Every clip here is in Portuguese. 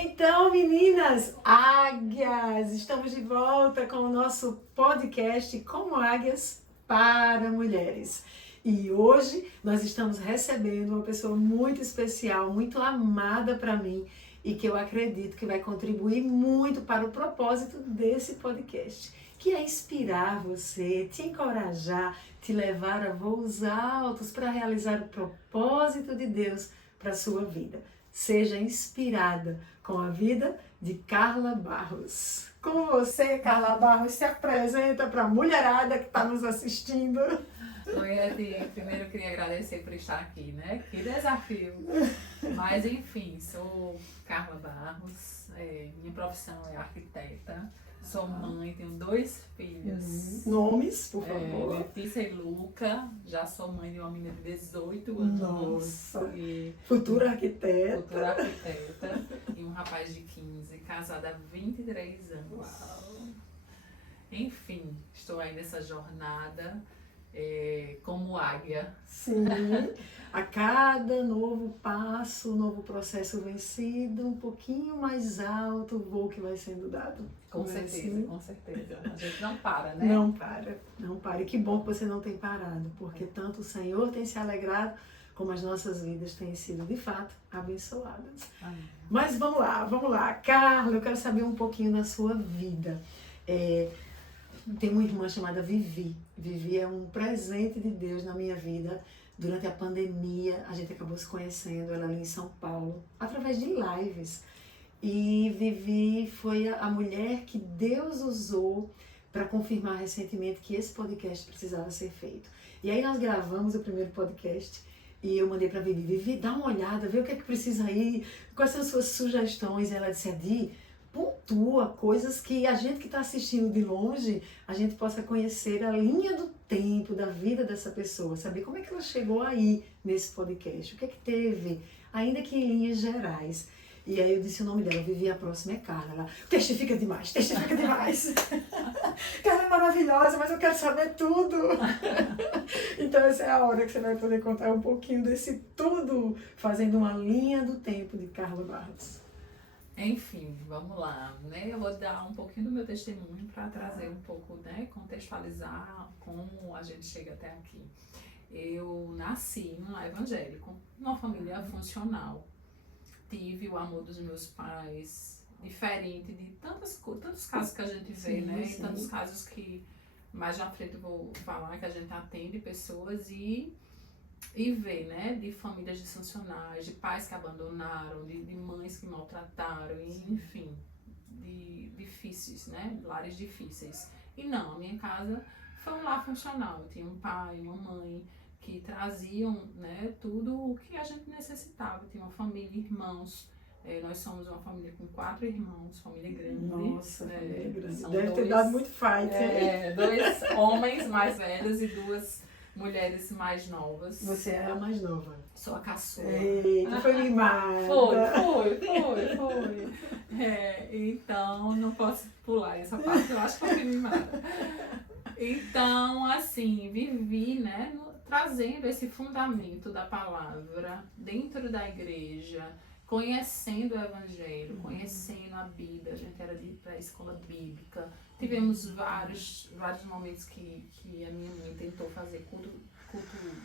Então, meninas, águias, estamos de volta com o nosso podcast Como Águias para Mulheres. E hoje nós estamos recebendo uma pessoa muito especial, muito amada para mim e que eu acredito que vai contribuir muito para o propósito desse podcast, que é inspirar você, te encorajar, te levar a voos altos para realizar o propósito de Deus para a sua vida. Seja inspirada com a vida de Carla Barros. Com você, Carla Barros, se apresenta para a mulherada que está nos assistindo. Oi, Edi. Primeiro eu queria agradecer por estar aqui, né? Que desafio! Mas enfim, sou Carla Barros, minha profissão é arquiteta, sou mãe, tenho 2 filhos. Nomes, por favor. Letícia e Luca, já sou mãe de uma menina de 18 anos. Nossa, E futura arquiteta. futura arquiteta. E um rapaz de 15, casada há 23 anos. Uau. Enfim, estou aí nessa jornada. Como águia. Sim, a cada novo passo, novo processo vencido, um pouquinho mais alto o voo que vai sendo dado. Com Não é certeza, assim? com certeza. A gente não para, né? Não para, não para. E que bom que você não tem parado, porque tanto o Senhor tem se alegrado, como as nossas vidas têm sido, de fato, abençoadas. Amém. Mas vamos lá. Carla, eu quero saber um pouquinho da sua vida. Tem uma irmã chamada Vivi. Vivi é um presente de Deus na minha vida. Durante a pandemia, a gente acabou se conhecendo, ela ali em São Paulo, através de lives. E Vivi foi a mulher que Deus usou para confirmar recentemente que esse podcast precisava ser feito. E aí nós gravamos o primeiro podcast e eu mandei para Vivi, Vivi, dá uma olhada, vê o que é que precisa aí, quais são as suas sugestões. E ela disse, Edi, pontua coisas que a gente que está assistindo de longe, a gente possa conhecer a linha do tempo da vida dessa pessoa, saber como é que ela chegou aí nesse podcast, o que é que teve, ainda que em linhas gerais. E aí eu disse o nome dela, Vivi, a próxima é Carla. Ela, testifica demais. Carla é maravilhosa, mas eu quero saber tudo. Então essa é a hora que você vai poder contar um pouquinho desse tudo, fazendo uma linha do tempo de Carla Barros. Enfim, vamos lá, né? Eu vou dar um pouquinho do meu testemunho para trazer um pouco, né? Contextualizar como a gente chega até aqui. Eu nasci no evangélico, numa família funcional. Tive o amor dos meus pais, diferente de tantos casos que a gente vê, né? Sim. Tantos casos que mais na frente eu vou falar que a gente atende pessoas e vê, né? De famílias disfuncionais, de pais que abandonaram, de mães que maltrataram, e, enfim, de difíceis, né? Lares difíceis. E não, a minha casa foi um lar funcional. Eu tinha um pai, uma mãe que traziam, né, tudo o que a gente necessitava. Tinha uma família, irmãos. Nós somos uma família com 4 irmãos, família grande. Nossa, família grande. São Deve ter dado muito fight. 2 homens mais velhos e 2 mulheres mais novas. Você é a mais nova. Sou a caçula. Eita, foi mimada. Foi. Então, não posso pular essa parte, eu acho que foi mimada. Então, assim, vivi, né, trazendo esse fundamento da palavra dentro da igreja, conhecendo o evangelho, conhecendo a Bíblia. A gente era de ir para a escola bíblica. Tivemos vários momentos que a minha mãe tentou fazer culto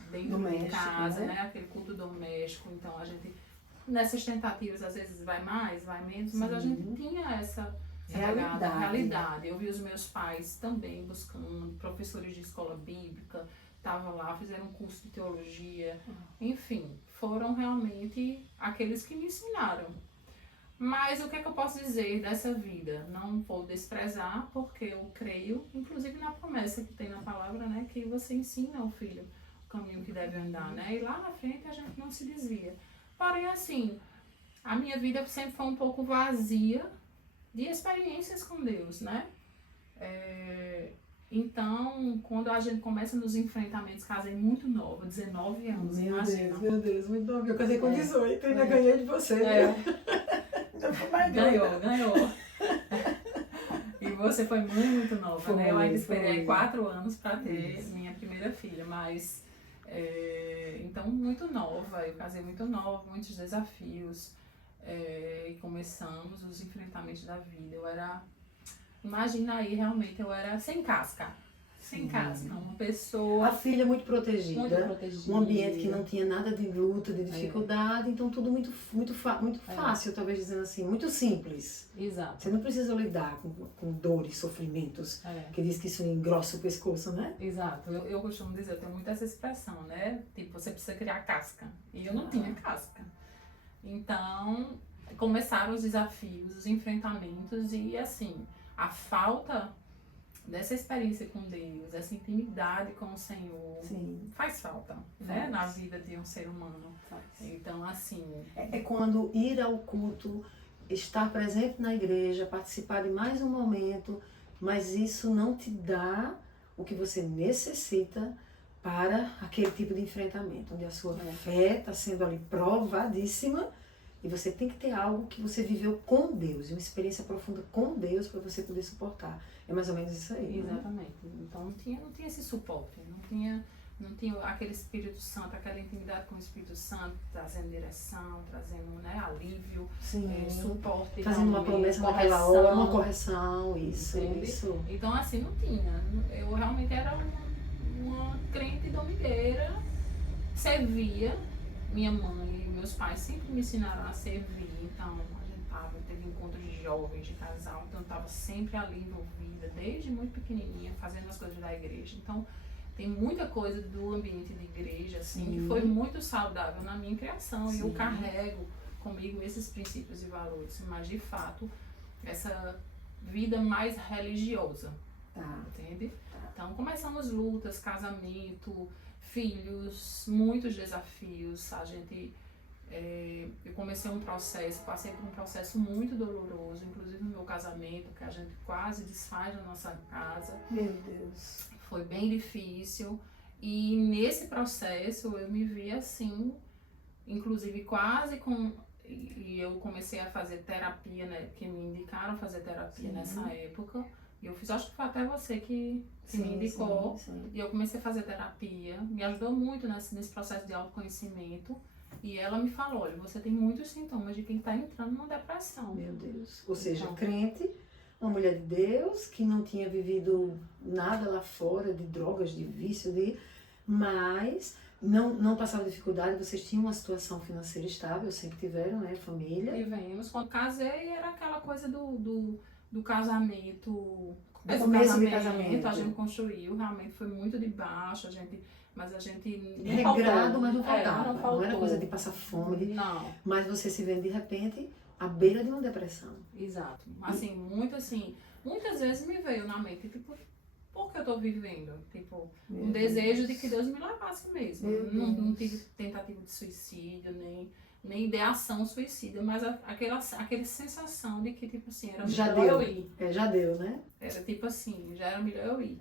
dentro doméstico, de casa, né? né? Aquele culto doméstico. Então a gente, nessas tentativas, às vezes vai mais, vai menos, mas a gente tinha essa realidade. Eu vi os meus pais também buscando, professores de escola bíblica, estavam lá, fizeram um curso de teologia, enfim, foram realmente aqueles que me ensinaram. Mas o que é que eu posso dizer dessa vida? Não vou desprezar, porque eu creio, inclusive na promessa que tem na palavra, né, que você ensina ao filho o caminho que deve andar, né, e lá na frente a gente não se desvia. Porém, assim, a minha vida sempre foi um pouco vazia de experiências com Deus, né? Então, quando a gente começa nos enfrentamentos, casei muito nova, 19 anos, imagina. Meu Deus, muito nova. Eu casei com 18 e ainda ganhei de você. Então foi mais Ganhou. E você foi muito nova, né? Eu ainda esperei 4 anos para ter minha primeira filha, mas então muito nova, eu casei muito nova, muitos desafios. e começamos os enfrentamentos da vida. Imagina aí, realmente, eu era sem casca. Sem casca, uma pessoa... A filha muito protegida, um ambiente que não tinha nada de luta, de dificuldade, então tudo muito fácil, talvez dizendo assim, muito simples. Exato. Você não precisa lidar com dores, sofrimentos, que diz que isso engrossa o pescoço, né? Exato. Eu costumo dizer, eu tenho muito essa expressão, né? Tipo, você precisa criar casca. E eu não tinha casca. Então, começaram os desafios, os enfrentamentos e, assim, a falta dessa experiência com Deus, essa intimidade com o Senhor, faz falta, né? Na vida de um ser humano. Então, assim... É quando ir ao culto, estar presente na igreja, participar de mais um momento, mas isso não te dá o que você necessita para aquele tipo de enfrentamento, onde a sua fé está sendo ali provadíssima e você tem que ter algo que você viveu com Deus, uma experiência profunda com Deus para você poder suportar. É mais ou menos isso aí. Exatamente. Né? Então não tinha esse suporte, não tinha aquele Espírito Santo, aquela intimidade com o Espírito Santo, trazendo direção, trazendo, né, alívio, suporte. Trazendo uma promessa naquela hora, uma correção, isso. Então assim, não tinha. Eu realmente era uma crente domingueira, servia. Minha mãe e meus pais sempre me ensinaram a servir, então a gente teve encontros de jovens, de casal, então eu estava sempre ali envolvida, desde muito pequenininha, fazendo as coisas da igreja. Então, tem muita coisa do ambiente de igreja, assim, que foi muito saudável na minha criação, e eu carrego comigo esses princípios e valores, mas de fato, essa vida mais religiosa, entende? Então, começamos lutas, casamento, filhos, muitos desafios, eu comecei passei por um processo muito doloroso, inclusive no meu casamento, que a gente quase desfaz na nossa casa. Meu Deus. Foi bem difícil, e nesse processo eu me vi assim, inclusive e eu comecei a fazer terapia, né, que me indicaram fazer terapia nessa época. E eu fiz, acho que foi até você que me indicou, e eu comecei a fazer terapia, me ajudou muito nesse processo de autoconhecimento, e ela me falou, olha, você tem muitos sintomas de quem está entrando numa depressão. Meu Deus. Ou seja, crente, uma mulher de Deus, que não tinha vivido nada lá fora de drogas, de vício, mas não passava dificuldade, vocês tinham uma situação financeira estável, sempre tiveram, né, família. Tivemos, quando casei era aquela coisa do casamento, do começo do casamento, a gente construiu, realmente foi muito de baixo, mas a gente regrado, mas não faltava, não era coisa de passar fome, não. Mas você se vê de repente à beira de uma depressão. Exato, assim, muitas vezes me veio na mente, tipo, por que eu tô vivendo? Tipo, um desejo de que Deus me levasse mesmo, não tive tentativa de suicídio, nem ideação suicida, mas aquela sensação de que, tipo assim, era melhor eu ir. Já deu, né? Era tipo assim, já era melhor eu ir.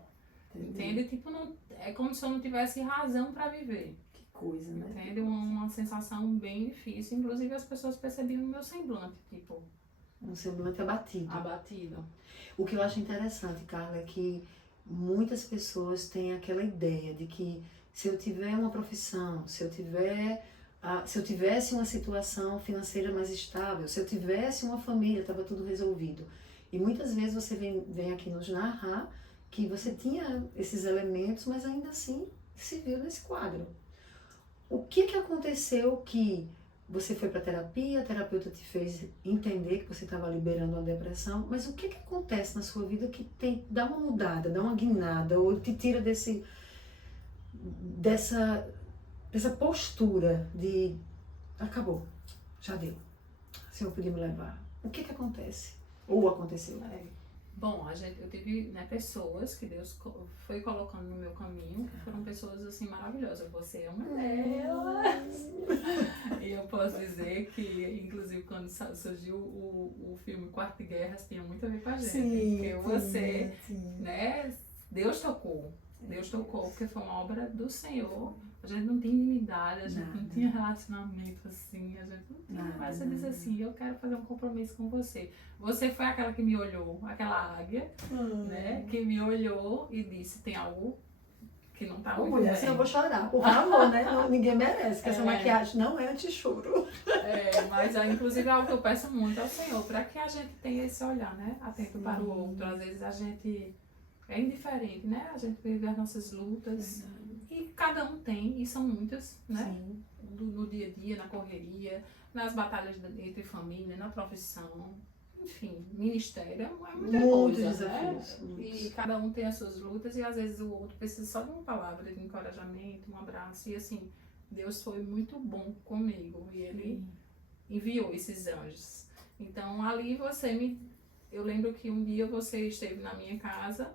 Entende? Tipo, é como se eu não tivesse razão pra viver. Que coisa, né? Entende? Uma sensação bem difícil. Inclusive, as pessoas percebiam no meu semblante, tipo... Um semblante abatido. Abatido. O que eu acho interessante, Carla, é que muitas pessoas têm aquela ideia de que se eu tiver uma profissão, se eu tivesse uma situação financeira mais estável, se eu tivesse uma família, estava tudo resolvido. E muitas vezes você vem aqui nos narrar que você tinha esses elementos, mas ainda assim se viu nesse quadro. O que aconteceu que você foi para terapia, a terapeuta te fez entender que você estava liberando a depressão, mas o que acontece na sua vida que dá uma mudada, dá uma guinada, ou te tira dessa postura de acabou, já deu, o Senhor podia me levar. O que acontece? Ou aconteceu? Bom, eu tive, né, pessoas que Deus foi colocando no meu caminho, que foram pessoas assim maravilhosas. Você é uma delas. E eu posso dizer que, inclusive, quando surgiu o filme Quarto de Guerras, tinha muito a ver com a gente. Porque você, né, Deus tocou, porque foi uma obra do Senhor. A gente não tinha intimidade, a gente não tinha relacionamento assim, a gente não tinha. Mas você disse assim, eu quero fazer um compromisso com você. Você foi aquela que me olhou, aquela águia, né, que me olhou e disse, tem algo que não tá Ô, muito mulher, bem. senão eu vou chorar, por favor, né? Não, ninguém merece, porque essa maquiagem não é anti-choro. Mas inclusive é algo que eu peço muito ao Senhor, para que a gente tenha esse olhar, né? Atento para o outro. Às vezes a gente é indiferente, né? A gente vive as nossas lutas. E cada um tem, e são muitas, né? Sim. No dia a dia, na correria, nas batalhas entre família, na profissão, enfim, ministério, é muita Muitos coisa, desafios. né? E cada um tem as suas lutas e às vezes o outro precisa só de uma palavra de encorajamento, um abraço. E assim, Deus foi muito bom comigo e Ele enviou esses anjos. Então ali eu lembro que um dia você esteve na minha casa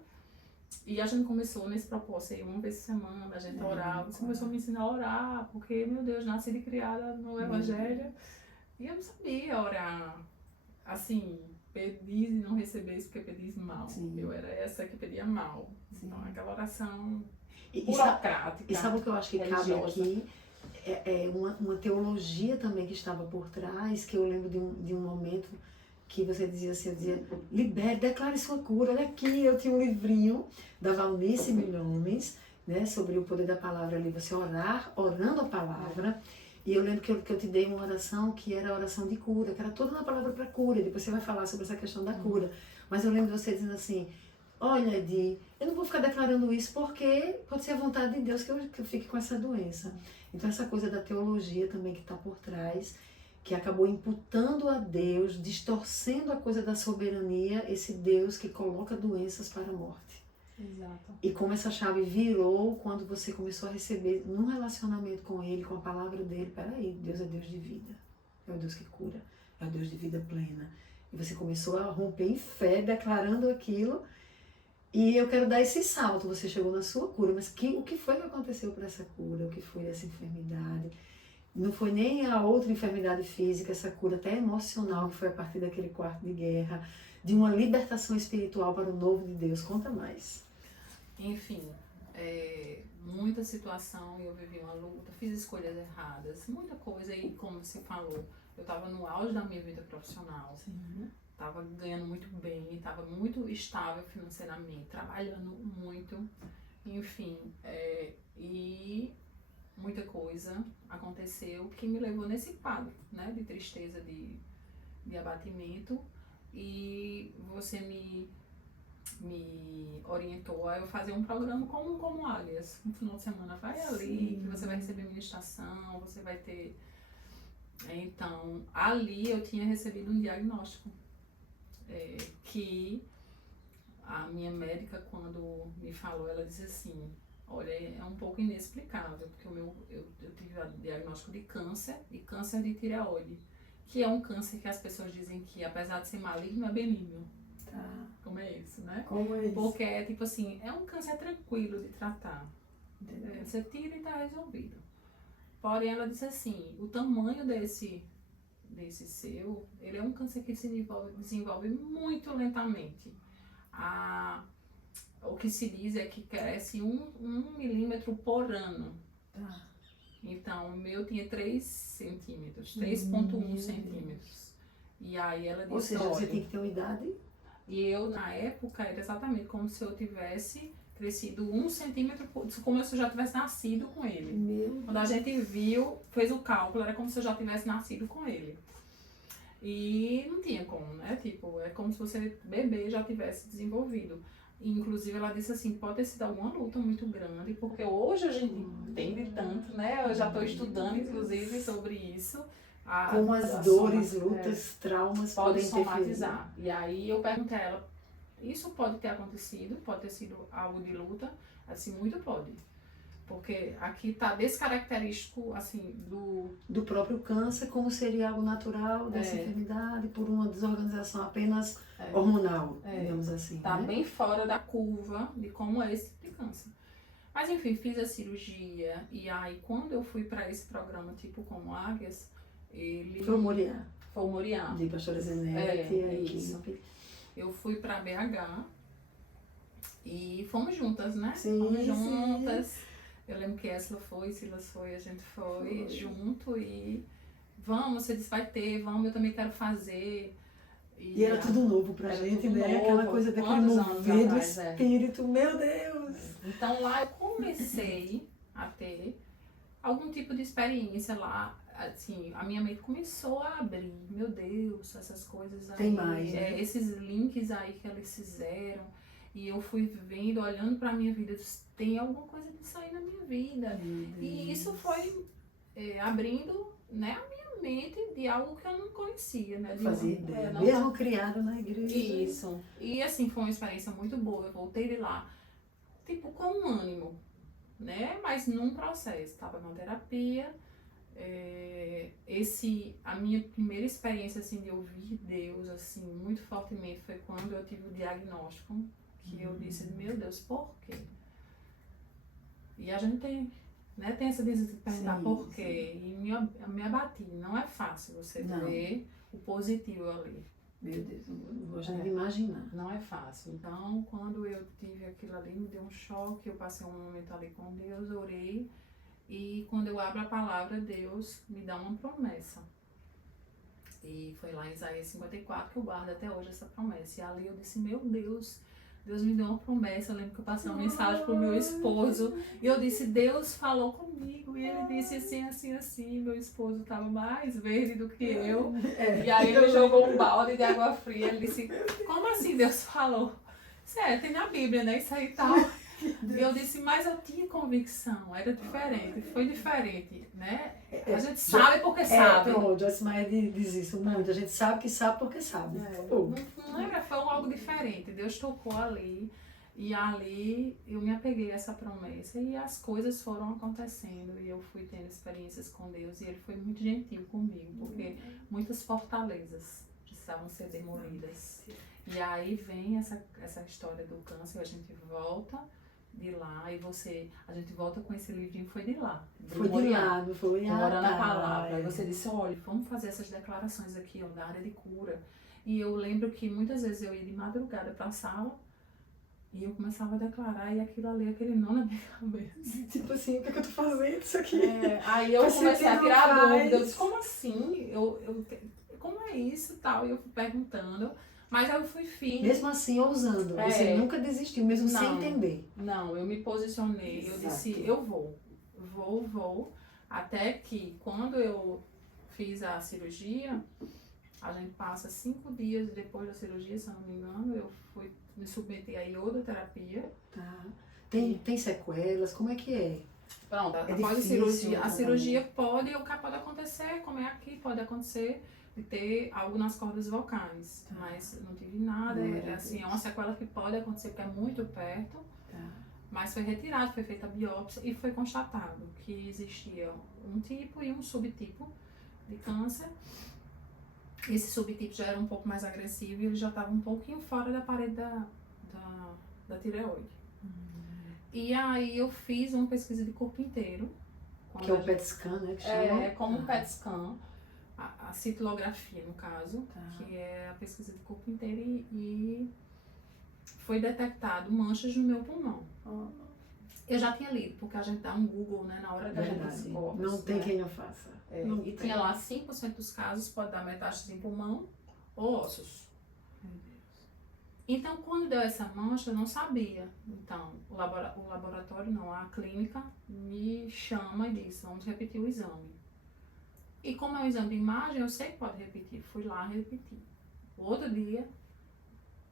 e a gente começou nesse propósito aí, uma vez por semana, a gente orava. Você começou a me ensinar a orar, porque, meu Deus, nasci de criada no Evangelho. E eu não sabia orar. Assim, pedir e não receber porque pedis mal. Eu era essa que pedia mal. Então, aquela oração burocrática. E sabe o que eu acho que cabe religiosa. aqui? É uma teologia também que estava por trás, que eu lembro de um momento que você dizia assim, eu dizia, libere, declare sua cura. Olha aqui, eu tinha um livrinho da Valnice Milhomes, né, sobre o poder da palavra ali, você orar, orando a palavra. E eu lembro que eu te dei uma oração que era a oração de cura, que era toda uma palavra para cura. Depois você vai falar sobre essa questão da cura. Mas eu lembro de você dizendo assim, olha, Edi, eu não vou ficar declarando isso porque pode ser a vontade de Deus que eu fique com essa doença. Então essa coisa da teologia também que está por trás, que acabou imputando a Deus, distorcendo a coisa da soberania, esse Deus que coloca doenças para a morte. Exato. E como essa chave virou quando você começou a receber num relacionamento com Ele, com a palavra dele, peraí, Deus é Deus de vida, é o Deus que cura, é o Deus de vida plena. E você começou a romper em fé, declarando aquilo, e eu quero dar esse salto, você chegou na sua cura, mas o que foi que aconteceu para essa cura, o que foi essa enfermidade? Não foi nem a outra enfermidade física, essa cura até emocional, que foi a partir daquele quarto de guerra, de uma libertação espiritual para o novo de Deus. Conta mais. Enfim, muita situação, eu vivi uma luta, fiz escolhas erradas, muita coisa, e como você falou, eu estava no auge da minha vida profissional, estava ganhando muito bem, estava muito estável financeiramente, trabalhando muito, enfim, e muita coisa aconteceu que me levou nesse quadro, né, de tristeza, de abatimento, e você me orientou a eu fazer um programa como Águias. Um final de semana vai ali, que você vai receber ministração, você vai ter... Então, ali eu tinha recebido um diagnóstico que a minha médica, quando me falou, ela disse assim, olha, é um pouco inexplicável, porque eu tive o diagnóstico de câncer e câncer de tireoide, que é um câncer que as pessoas dizem que, apesar de ser maligno, é benigno. Como é isso, né? Como é isso? Porque é tipo assim, é um câncer tranquilo de tratar. Entendeu? Você tira e tá resolvido. Porém, ela disse assim, o tamanho desse seu, ele é um câncer que se desenvolve muito lentamente. O que se diz é que cresce 1 milímetro por ano. Então, o meu tinha 3 centímetros, 3,1 centímetros. E aí ela disse, ou seja, você tem que ter uma idade... E eu, na época, era exatamente como se eu tivesse crescido 1 centímetro, como se eu já tivesse nascido com ele. Quando a gente viu, fez o cálculo, era como se eu já tivesse nascido com ele. E não tinha como, né? Tipo, é como se você, bebê, já tivesse desenvolvido. E, inclusive, ela disse assim, pode ter sido alguma luta muito grande, porque hoje a gente entende tanto, né? Eu já estou estudando, inclusive, sobre isso. Como as dores, lutas, traumas podem somatizar. somatizar. E aí eu perguntei a ela, isso pode ter acontecido, pode ter sido algo de luta? Assim, muito pode. Porque aqui está descaracterístico, assim, do próprio câncer, como seria algo natural dessa enfermidade, por uma desorganização apenas hormonal, digamos assim. Está né? bem fora da curva de como é esse tipo de câncer. Mas enfim, fiz a cirurgia, e aí quando eu fui para esse programa tipo como Águias, ele... Foi o Moriá. Foi o Moriá. De pastora Zenete. Isso. Eu fui para BH e fomos juntas, né? Sim, fomos juntas. Eu lembro que Esla foi, Silas foi, a gente foi junto e vamos, você disse vai ter, vamos, eu também quero fazer. E era tudo novo pra gente, né? Novo. Aquela coisa daquele mover do espírito, meu Deus! Então lá eu comecei a ter algum tipo de experiência lá, assim, a minha mente começou a abrir, meu Deus, essas coisas aí, tem mais, né? Esses links aí que eles fizeram, e eu fui vendo, olhando pra minha vida, tem alguma coisa disso aí na minha vida, e isso foi abrindo, né, a minha mente de algo que eu não conhecia, né? Fazia ideia, mesmo criado na igreja. Isso, e assim, foi uma experiência muito boa, eu voltei de lá, tipo, com um ânimo, né? Mas num processo, estava na terapia, a minha primeira experiência, assim, de ouvir Deus, assim, muito fortemente, foi quando eu tive o diagnóstico, que eu disse, meu Deus, por quê? E a gente tem, né, tem essa desejo de perguntar por quê, e me abati, não é fácil você ver o positivo ali. Meu Deus, não gosto nem de imaginar. Não é fácil. Então, quando eu tive aquilo ali, me deu um choque, eu passei um momento ali com Deus, orei, e quando eu abro a palavra, Deus me dá uma promessa. E foi lá em Isaías 54 que eu guardo até hoje essa promessa. E ali eu disse, meu Deus, Deus me deu uma promessa. Eu lembro que eu passei uma mensagem pro meu esposo, e eu disse, Deus falou comigo, e ele disse assim, assim, assim, meu esposo estava mais verde do que eu, e aí ele jogou um balde de água fria, ele disse, como assim Deus falou? Sério, tem na Bíblia, né, isso aí e tal. E eu disse, mas eu tinha convicção, era diferente, foi diferente, né? A gente sabe porque sabe. Pronto, a Simaia diz isso muito, a gente sabe que sabe porque sabe. Não era, foi algo diferente, Deus tocou ali, e ali eu me apeguei a essa promessa, e as coisas foram acontecendo, e eu fui tendo experiências com Deus, e Ele foi muito gentil comigo, porque muitas fortalezas precisavam ser demolidas. E aí vem essa história do câncer, a gente volta de lá, e a gente volta com esse livrinho, foi de lá. Foi de lá, não foi? Morando na palavra. Aí você disse, olha, vamos fazer essas declarações aqui, ó, da área de cura. E eu lembro que muitas vezes eu ia de madrugada pra sala, e eu começava a declarar, e aquilo ali, aquele nó na minha cabeça. Tipo assim, o que é que eu tô fazendo isso aqui? Aí eu comecei a tirar dúvida, eu disse, como assim? Como é isso e tal? E eu fui perguntando. Mas eu fui firme. Mesmo assim, ousando. Você nunca desistiu, mesmo sem entender. Não, eu me posicionei. Eu disse, eu vou. Até que quando eu fiz a cirurgia, a gente passa 5 dias depois da cirurgia, se eu não me engano, eu fui me submeter a iodoterapia. Tá. Tem sequelas? Como é que é? Pronto, após a cirurgia. A cirurgia pode acontecer, como é aqui, pode acontecer de ter algo nas cordas vocais, mas não tive nada, é uma sequela que pode acontecer porque é muito perto, mas foi retirado, foi feita a biópsia e foi constatado que existia um tipo e um subtipo de câncer. Esse subtipo já era um pouco mais agressivo e ele já estava um pouquinho fora da parede da tireoide. E aí eu fiz uma pesquisa de corpo inteiro. Que é o PET scan, né? Que chama? É como um PET scan. A citilografia, no caso, que é a pesquisa do corpo inteiro, e foi detectado manchas no meu pulmão. Eu já tinha lido, porque a gente dá um Google, né, na hora da gente não tem quem não faça. E tinha lá 5% dos casos pode dar metástase em pulmão ou ossos. Meu Deus. Então, quando deu essa mancha, eu não sabia. Então, o laboratório, não, a clínica me chama e diz, vamos repetir o exame. E como é um exame de imagem, eu sei que pode repetir. Fui lá repetir. Outro dia,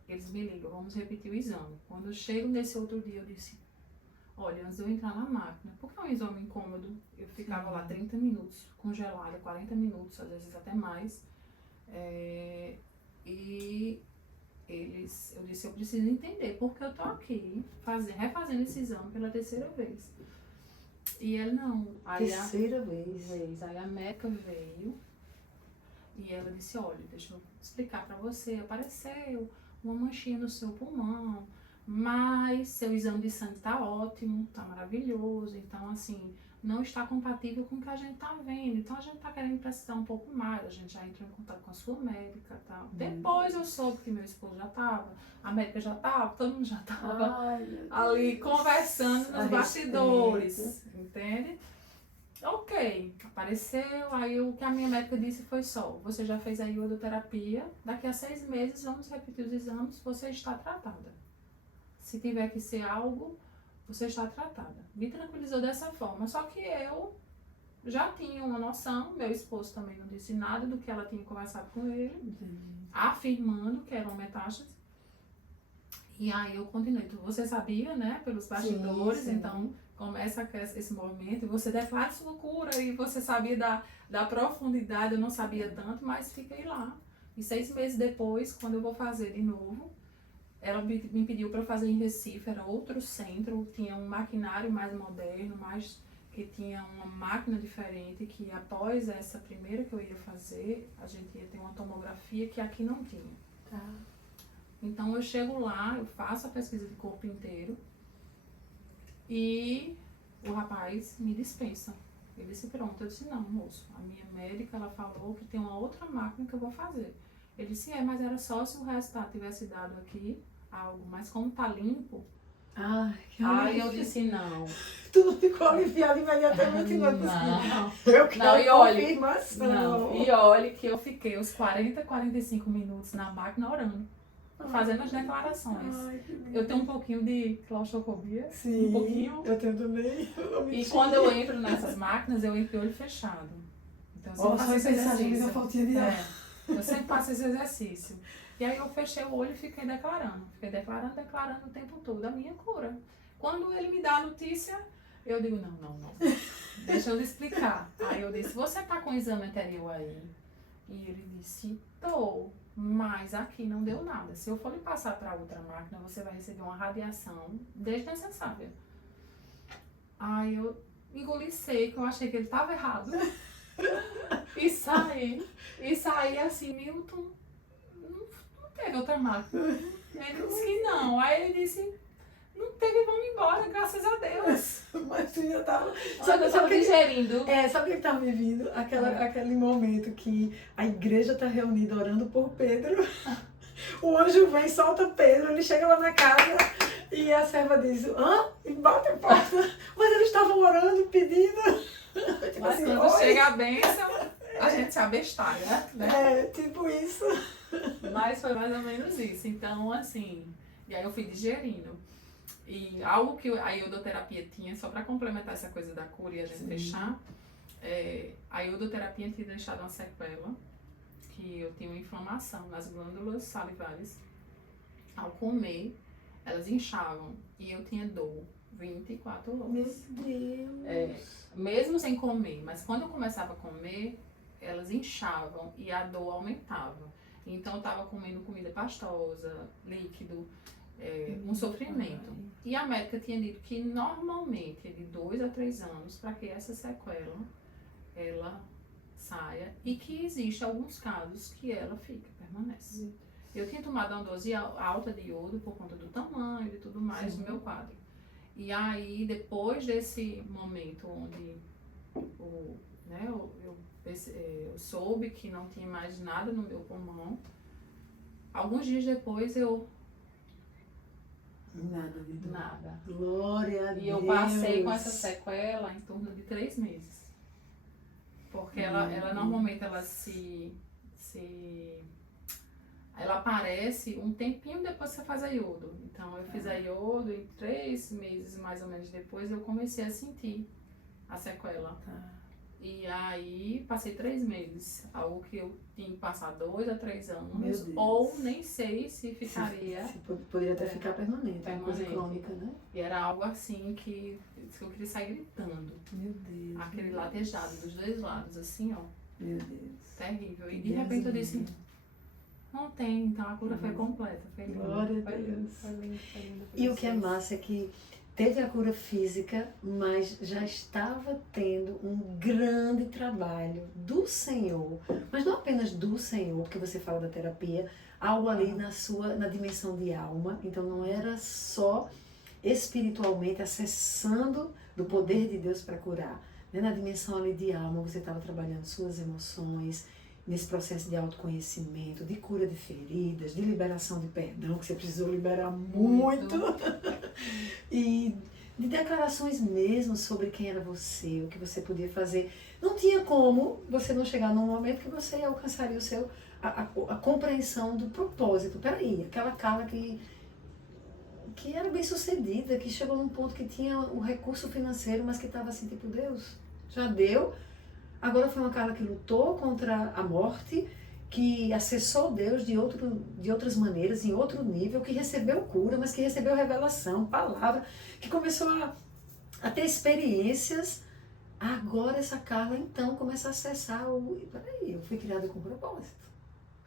eles me ligam, vamos repetir o exame. Quando eu chego nesse outro dia, eu disse, olha, antes de eu entrar na máquina, porque é um exame incômodo, eu ficava lá 30 minutos, congelada, 40 minutos, às vezes até mais. E eu disse, eu preciso entender, porque eu tô aqui refazendo esse exame pela 3ª vez. E ele não. Aí terceira vez. Aí a médica veio e ela disse, olha, deixa eu explicar pra você, apareceu uma manchinha no seu pulmão, mas seu exame de sangue tá ótimo, tá maravilhoso, então assim, não está compatível com o que a gente tá vendo, então a gente tá querendo precisar um pouco mais, a gente já entrou em contato com a sua médica e tal. Depois eu soube que meu esposo já tava, a médica já tava, todo mundo já tava ali conversando nos bastidores, entende? Ok, apareceu, aí o que a minha médica disse foi só, você já fez a iodoterapia, daqui a 6 meses vamos repetir os exames, você está tratada. Se tiver que ser algo, você está tratada. Me tranquilizou dessa forma, só que eu já tinha uma noção, meu esposo também não disse nada do que ela tinha conversado com ele, afirmando que era uma metástase. E aí eu continuei. Você sabia, né, pelos bastidores, sim. Então começa esse movimento e você declara sua cura e você sabia da profundidade, eu não sabia tanto, mas fiquei lá. E 6 meses depois, quando eu vou fazer de novo, ela me pediu para fazer em Recife, era outro centro, tinha um maquinário mais moderno, que tinha uma máquina diferente, que após essa primeira que eu ia fazer, a gente ia ter uma tomografia que aqui não tinha. Tá. Então eu chego lá, eu faço a pesquisa de corpo inteiro e o rapaz me dispensa. Ele disse, pronto. Eu disse, não, moço, a minha médica, ela falou que tem uma outra máquina que eu vou fazer. Ele disse, mas era só se o resultado tivesse dado aqui algo, mas como tá limpo, aí eu disse, não. Tudo ficou aliviado imediatamente, não. Eu quero não, e olhe, confirmação. Não, e olhe que eu fiquei os 45 minutos na máquina orando. Fazendo as declarações. Eu tenho um pouquinho de claustrofobia. Sim, um pouquinho. Eu tenho também. E quando eu entro nessas máquinas, eu entro de olho fechado. Então eu sempre faço esse exercício. Eu sempre faço esse exercício. E aí eu fechei o olho e fiquei declarando. Fiquei declarando o tempo todo a minha cura. Quando ele me dá a notícia, eu digo, não. Deixa eu lhe explicar. Aí eu disse, você tá com o exame anterior aí? E ele disse, tô. Mas aqui não deu nada. Se eu for lhe passar para outra máquina, você vai receber uma radiação desnecessária. Aí eu engoli seco, eu achei que ele estava errado. E saí assim, Milton, não teve outra máquina. Ele disse que não. Aí ele disse, não teve, vamos embora, graças a Deus. Mas tu já tava... Eu tava digerindo. Sabe o que tava me vindo? Aquele momento que a igreja tá reunida orando por Pedro. O anjo vem, solta Pedro, ele chega lá na casa e a serva diz, e bate a porta. Mas eles estavam orando, pedindo. Tipo mas assim, quando chega a bênção, a gente se abestalha, né? Tipo isso. Mas foi mais ou menos isso. Então, assim, e aí eu fui digerindo. E algo que a iodoterapia tinha, só para complementar essa coisa da cura e a gente fechar, a iodoterapia tinha deixado uma sequela, que eu tinha uma inflamação nas glândulas salivares. Ao comer, elas inchavam e eu tinha dor 24 horas. Meu Deus! Mesmo sem comer, mas quando eu começava a comer, elas inchavam e a dor aumentava. Então eu tava comendo comida pastosa, líquido, um sofrimento. E a médica tinha dito que normalmente é de 2 a 3 anos para que essa sequela ela saia e que existe alguns casos que ela permanece. Eu tinha tomado uma dose alta de iodo por conta do tamanho e tudo mais do meu quadro. E aí, depois desse momento onde eu soube que não tinha mais nada no meu pulmão, alguns dias depois Nada. Glória a Deus. E eu passei com essa sequela em torno de 3 meses. Porque ela normalmente ela aparece um tempinho depois que você faz a iodo. Então eu fiz a iodo e 3 meses mais ou menos depois eu comecei a sentir a sequela. E aí passei 3 meses, algo que eu tinha que passar 2 a 3 anos, ou nem sei se ficaria. Poderia até ficar permanente, coisa crônica, né? E era algo assim que eu queria sair gritando. Meu Deus. Aquele latejado dos 2 lados, assim, ó. Meu Deus. Terrível. E de repente eu disse, não tem, então a cura foi completa. Foi linda. Glória a Deus. Foi lindo. E o que é massa é que teve a cura física, mas já estava tendo um grande trabalho do Senhor, mas não apenas do Senhor, porque você fala da terapia, algo ali na dimensão de alma, então não era só espiritualmente acessando do poder de Deus para curar, né? Na dimensão ali de alma você estava trabalhando suas emoções, nesse processo de autoconhecimento, de cura de feridas, de liberação de perdão, que você precisou liberar muito. E de declarações mesmo sobre quem era você, o que você podia fazer. Não tinha como você não chegar num momento que você alcançaria a compreensão do propósito. Peraí, aquela Carla que era bem sucedida, que chegou num ponto que tinha o recurso financeiro, mas que estava assim, tipo, Deus, já deu. Agora foi uma Carla que lutou contra a morte, que acessou Deus de outras maneiras, em outro nível, que recebeu cura, mas que recebeu revelação, palavra, que começou a ter experiências. Agora essa Carla, então, começa a acessar Peraí, eu fui criada com propósito.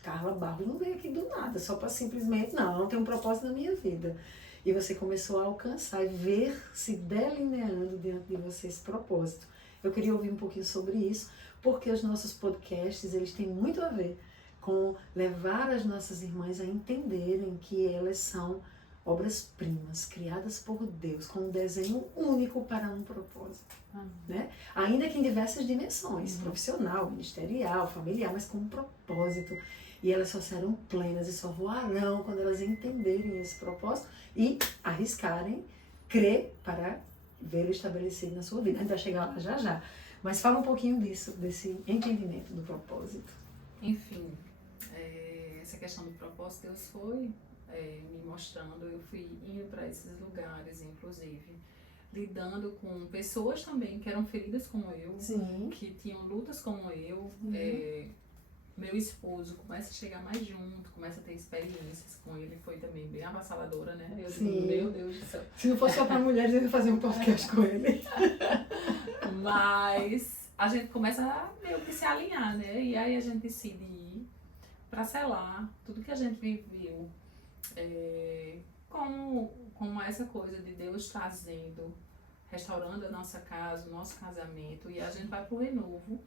Carla Barros não veio aqui do nada, só para simplesmente, não tem um propósito na minha vida. E você começou a alcançar e ver se delineando diante de você esse propósito. Eu queria ouvir um pouquinho sobre isso, porque os nossos podcasts, eles têm muito a ver com levar as nossas irmãs a entenderem que elas são obras-primas, criadas por Deus, com um desenho único para um propósito. Né? Ainda que em diversas dimensões, profissional, ministerial, familiar, mas com um propósito. E elas só serão plenas e só voarão quando elas entenderem esse propósito e arriscarem, crer para vê-lo estabelecido na sua vida. A gente vai chegar lá já já. Mas fala um pouquinho disso, desse entendimento do propósito. Enfim, essa questão do propósito, Deus foi me mostrando, eu fui indo para esses lugares, inclusive, lidando com pessoas também que eram feridas como eu, Sim. que tinham lutas como eu. Meu esposo começa a chegar mais junto, começa a ter experiências com ele, foi também bem avassaladora, né? Eu digo, meu Deus do céu. Se não fosse só para mulheres, eu ia fazer um podcast com ele. Mas a gente começa a meio que se alinhar, né? E aí a gente decide ir para selar tudo que a gente viveu, com essa coisa de Deus trazendo, restaurando a nossa casa, o nosso casamento, e a gente vai pro Renovo.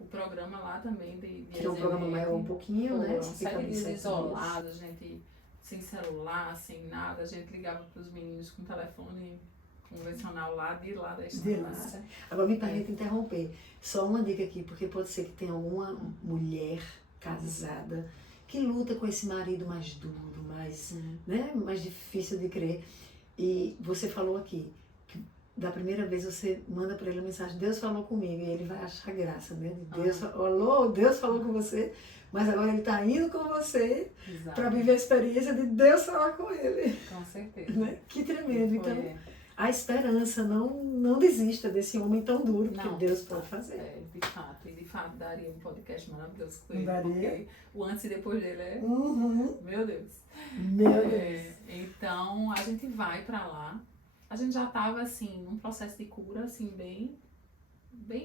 O programa lá também que é um programa maior um pouquinho, né? 7 dias isolados, a gente sem celular, sem nada, a gente ligava para os meninos com telefone convencional lá da estrada. Agora me permita interromper. Só uma dica aqui, porque pode ser que tenha alguma mulher casada que luta com esse marido mais duro, mais difícil de crer. E você falou aqui, da primeira vez você manda para ele a mensagem, Deus falou comigo, e ele vai achar graça, né? Deus, alô, Deus falou com você, mas agora ele está indo com você para viver a experiência de Deus falar com ele. Com certeza. Né? Que tremendo. Então, a esperança, não desista desse homem tão duro, porque Deus pode fazer. De fato, daria um podcast maravilhoso com ele, daria. Porque o antes e depois dele meu Deus. Então, a gente vai para lá. A gente já estava, assim, num processo de cura, assim, bem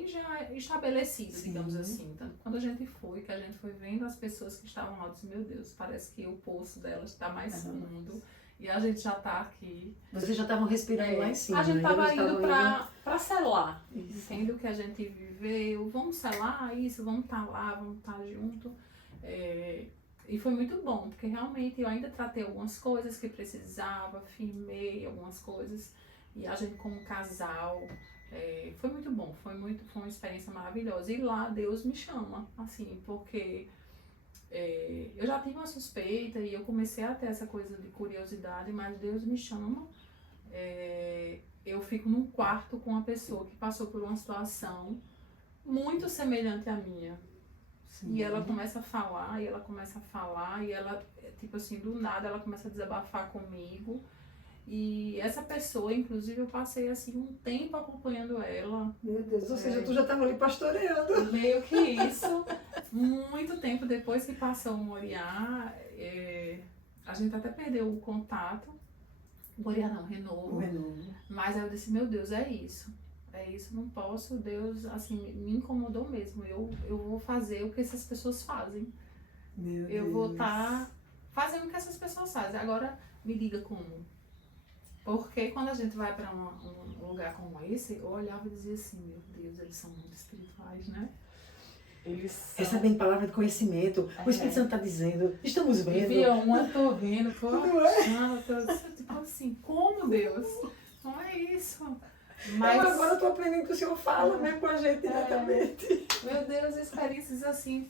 já estabelecido, digamos assim. Então, quando a gente foi, que a gente foi vendo as pessoas que estavam lá, eu disse, meu Deus, parece que o poço delas está mais fundo. E a gente já está aqui. Vocês já estavam respirando lá em cima. A gente estava indo para selar. Sendo que a gente viveu, vamos selar isso, vamos estar lá, vamos estar junto. E foi muito bom, porque realmente eu ainda tratei algumas coisas que precisava, firmei algumas coisas, e a gente como casal, foi muito bom, foi uma experiência maravilhosa. E lá Deus me chama, assim, porque eu já tive uma suspeita e eu comecei a ter essa coisa de curiosidade, mas Deus me chama, eu fico num quarto com uma pessoa que passou por uma situação muito semelhante à minha. E ela começa a falar, e ela, tipo assim, do nada, ela começa a desabafar comigo. E essa pessoa, inclusive, eu passei, assim, um tempo acompanhando ela. Meu Deus, ou seja, tu já estava ali pastoreando. Meio que isso. Muito tempo depois que passou o Moriá, a gente até perdeu o contato. Moriá não, Renovo. Mas aí eu disse, meu Deus, é isso, não posso, Deus, assim, me incomodou mesmo, eu vou fazer o que essas pessoas fazem. Eu vou estar fazendo o que essas pessoas fazem. Agora, me diga como. Porque quando a gente vai para um lugar como esse, eu olhava e dizia assim, meu Deus, eles são muito espirituais, né? Recebendo palavra de conhecimento, o Espírito Santo está dizendo, estamos vendo. Tô vendo, tô achando, tipo assim, como Deus? Não é isso. Mas agora eu estou aprendendo que o Senhor fala mesmo com a gente diretamente. Meu Deus, experiências assim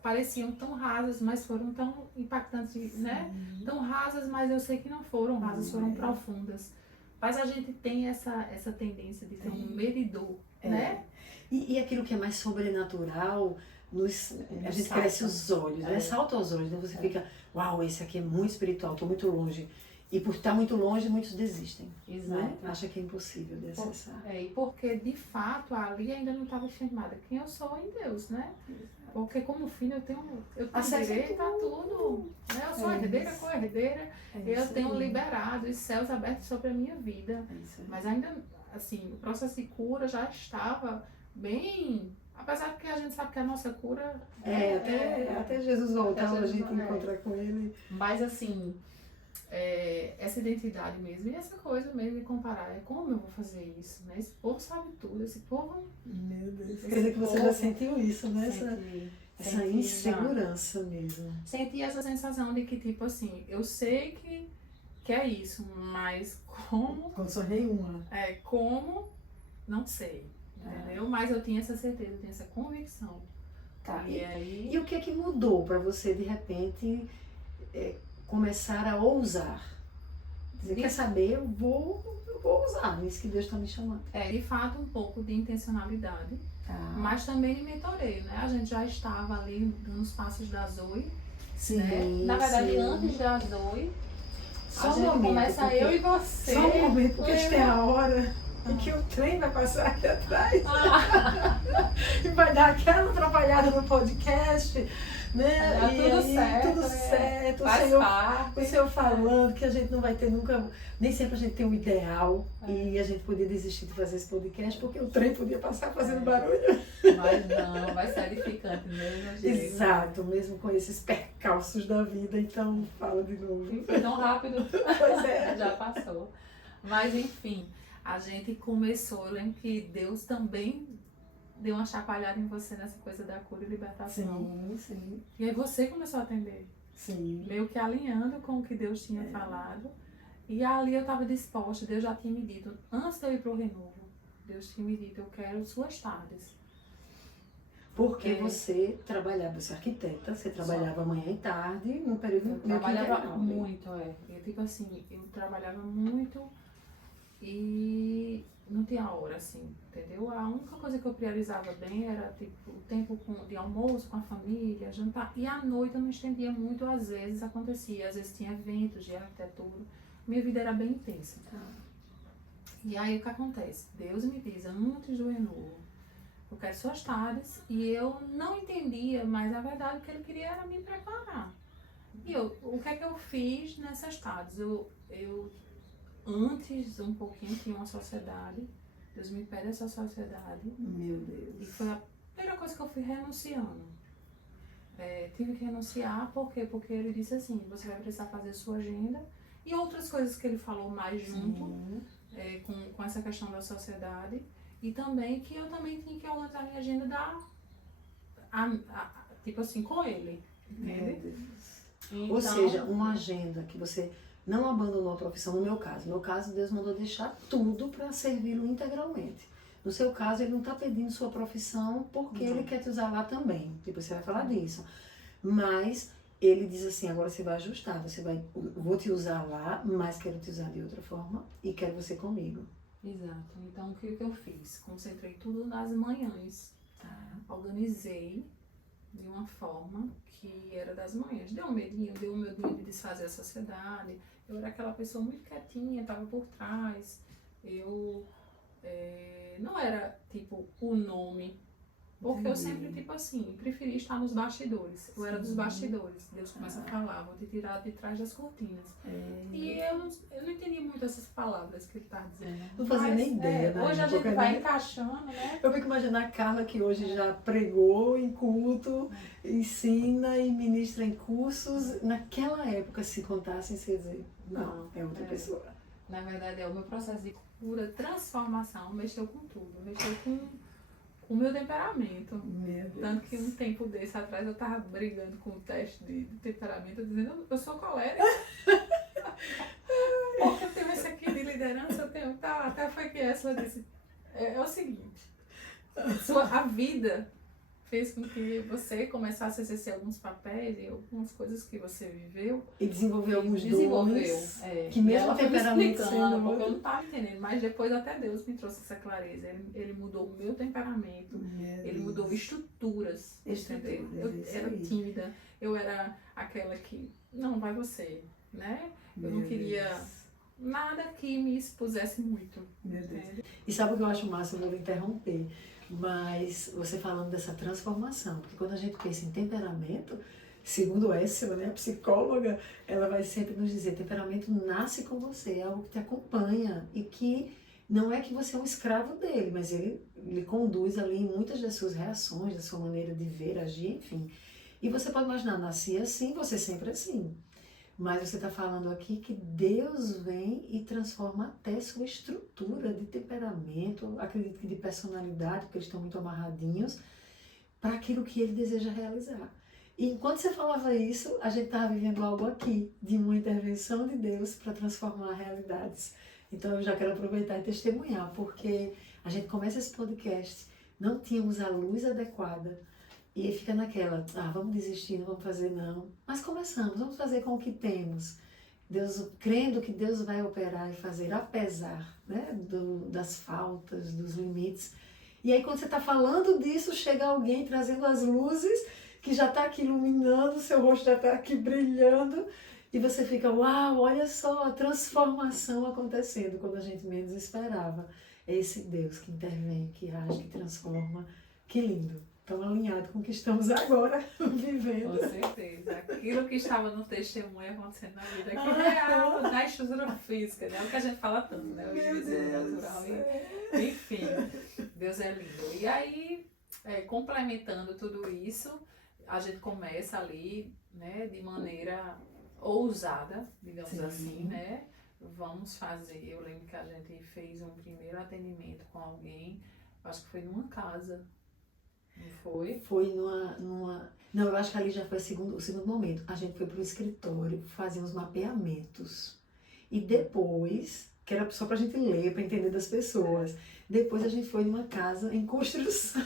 pareciam tão rasas, mas foram tão impactantes, né? Tão rasas, mas eu sei que não foram rasas, foram profundas. Mas a gente tem essa tendência de ter um medidor, né? E aquilo que é mais sobrenatural, a gente cresce os olhos, né? Salta aos olhos, né? Você fica, uau, esse aqui é muito espiritual, estou muito longe. E por estar muito longe, muitos desistem. Exato. Né? Acha que é impossível de acessar. E porque, de fato, ali ainda não estava firmada quem eu sou em Deus, né? Porque como filho eu tenho direito a tudo. Né? Eu sou herdeira, co-herdeira. Eu tenho liberado os céus abertos sobre a minha vida. Mas ainda, assim, o processo de cura já estava bem... Apesar que a gente sabe que a nossa cura... Até Jesus voltar, a gente encontrar com ele. Mas, assim... essa identidade mesmo, e essa coisa mesmo de comparar, como eu vou fazer isso, né? Esse povo sabe tudo, esse povo... Meu Deus, quer dizer que você já sentiu isso, né? Essa insegurança mesmo. Senti essa sensação de que, tipo assim, eu sei que é isso, mas como... Quando só rei uma. Como, não sei, entendeu? Mas eu tinha essa certeza, eu tinha essa convicção. Tá, e o que é que mudou para você, de repente... começar a ousar. Dizer, quer saber, eu vou ousar, é isso que Deus está me chamando. De fato, um pouco de intencionalidade, mas também de mentoreio, né? A gente já estava ali nos passos da Zoe, né? Na verdade, antes da Zoe, só um momento, começa eu e você. Só um momento, porque esta é a hora em que o trem vai passar aqui atrás e vai dar aquela atrapalhada no podcast. Né? Tudo certo. O Senhor falando que a gente não vai ter nunca, nem sempre a gente tem um ideal e a gente podia desistir de fazer esse podcast porque o trem podia passar fazendo barulho. Mas não, vai ser edificante mesmo. Exato, mesmo com esses percalços da vida, então fala de novo. Foi tão rápido. Pois é. Já passou. Mas enfim, a gente começou, eu lembro que Deus também deu uma chacoalhada em você nessa coisa da cura e libertação. Sim. E aí você começou a atender. Sim. Meio que alinhando com o que Deus tinha falado. E ali eu estava disposta, Deus já tinha me dito, antes de eu ir para o Renovo, Deus tinha me dito, eu quero suas tardes. Porque você trabalhava, você é arquiteta, você trabalhava manhã e tarde, num período eu trabalhava muito, Eu, tipo assim, eu trabalhava muito e não tinha hora, assim, entendeu? A única coisa que eu priorizava bem era, tipo, o tempo de almoço com a família, jantar. E à noite eu não estendia muito, às vezes acontecia, às vezes tinha eventos de arquitetura. Minha vida era bem intensa. E aí o que acontece? Deus me diz, antes do Renovo, eu quero suas tardes, e eu não entendia, mas na verdade o que ele queria era me preparar. E o que é que eu fiz nessas tardes? Eu antes, um pouquinho, tinha uma sociedade. Deus me pede essa sociedade. Meu Deus. E foi a primeira coisa que eu fui renunciando. Tive que renunciar, por quê? Porque ele disse assim, você vai precisar fazer sua agenda. E outras coisas que ele falou mais junto, com essa questão da sociedade. E também que eu também tinha que organizar minha agenda tipo assim, com ele. Meu Deus. Então, ou seja, uma agenda que você não abandonou a profissão, no meu caso, Deus mandou deixar tudo para servi-lo integralmente. No seu caso, ele não está pedindo sua profissão porque ele quer te usar lá também. Depois você vai falar disso. Mas ele diz assim, agora você vai ajustar, vou te usar lá, mas quero te usar de outra forma e quero você comigo. Exato. Então, o que eu fiz? Concentrei tudo nas manhãs. Organizei de uma forma que era das manhãs. Deu um medinho de desfazer a sociedade. Eu era aquela pessoa muito quietinha, estava por trás. Eu não era, tipo, o nome. Porque eu sempre, tipo assim, preferi estar nos bastidores. Eu era dos bastidores. Deus começa a falar, vou te tirar de trás das cortinas. E eu não entendi muito essas palavras que ele está dizendo. Não fazia nem ideia, né? Hoje a gente vai encaixando, né? Eu fico imaginando a Carla que hoje já pregou em culto, ensina e ministra em cursos. Naquela época, se contassem, você ia dizer, não, é outra pessoa. Na verdade, o meu processo de cura, transformação, mexeu com tudo. Mexeu com o meu temperamento. Meu Deus. Tanto que um tempo desse atrás eu tava brigando com o teste de temperamento, dizendo, eu sou colérica. Porque eu tenho esse aqui de liderança, eu tenho, até foi que essa disse, é o seguinte, a vida fez com que você começasse a exercer alguns papéis e algumas coisas que você viveu. E desenvolveu alguns dons. É. Que mesmo o temperamento sendo porque eu não estava entendendo, mas depois até Deus me trouxe essa clareza. Ele mudou o meu temperamento, ele mudou estruturas. Eu era tímida, eu era aquela que, não, vai você, né? Eu não queria nada que me expusesse muito. Meu Deus. E sabe o que eu acho massa? Eu vou lhe interromper. Mas você falando dessa transformação, porque quando a gente pensa em temperamento, segundo Essela, né, a psicóloga, ela vai sempre nos dizer, temperamento nasce com você, é algo que te acompanha e que não é que você é um escravo dele, mas ele lhe conduz ali em muitas das suas reações, da sua maneira de ver, agir, enfim. E você pode imaginar, nasci assim, você sempre assim. Mas você está falando aqui que Deus vem e transforma até sua estrutura de temperamento, acredito que de personalidade, porque eles estão muito amarradinhos, para aquilo que Ele deseja realizar. E enquanto você falava isso, a gente estava vivendo algo aqui, de uma intervenção de Deus para transformar realidades. Então eu já quero aproveitar e testemunhar, porque a gente começa esse podcast, não tínhamos a luz adequada, e fica naquela, vamos desistir, não vamos fazer não. Mas começamos, vamos fazer com o que temos. Deus, crendo que Deus vai operar e fazer, apesar, né, das faltas, dos limites. E aí quando você está falando disso, chega alguém trazendo as luzes, que já está aqui iluminando, seu rosto já está aqui brilhando, e você fica, uau, olha só a transformação acontecendo quando a gente menos esperava. É esse Deus que intervém, que age, que transforma. Que lindo! Tão alinhado com o que estamos agora vivendo. Com certeza. Aquilo que estava no testemunho acontecendo na vida aqui real, na estrutura física, né? É o que a gente fala tanto, né? O invisível natural. Enfim, Deus é lindo. E aí, complementando tudo isso, a gente começa ali, né, de maneira ousada, digamos assim, né? Vamos fazer. Eu lembro que a gente fez um primeiro atendimento com alguém, acho que foi numa casa. Não foi? Foi numa... Não, eu acho que ali já foi o segundo momento. A gente foi para o escritório fazer uns mapeamentos. E depois, que era só para a gente ler, para entender das pessoas. Depois a gente foi numa casa em construção.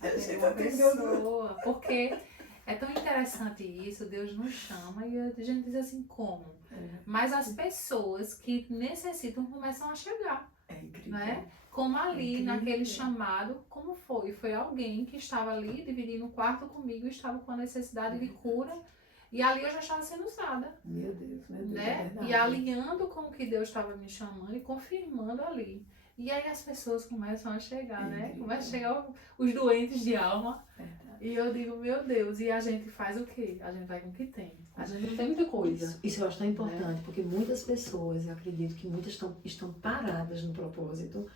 Atender uma pessoa. Porque é tão interessante isso, Deus nos chama e a gente diz assim, como? Mas as pessoas que necessitam começam a chegar. É incrível. Né? Como ali, naquele chamado, como foi? Foi alguém que estava ali, dividindo o quarto comigo, estava com a necessidade de cura, e ali eu já estava sendo usada. Meu Deus, né? E alinhando com o que Deus estava me chamando e confirmando ali. E aí as pessoas começam a chegar, né? Começam a chegar os doentes de alma. E eu digo, meu Deus, e a gente faz o quê? A gente vai com o que tem. A gente não tem muita coisa. Isso eu acho tão importante, porque muitas pessoas, eu acredito que muitas estão paradas no propósito,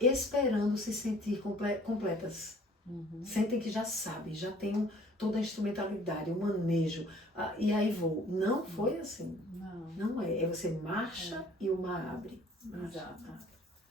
esperando se sentir completas. Sentem que já sabem, já têm toda a instrumentalidade, o manejo, e aí vou. Não foi assim. Não é. É você marcha e o mar abre. Exato.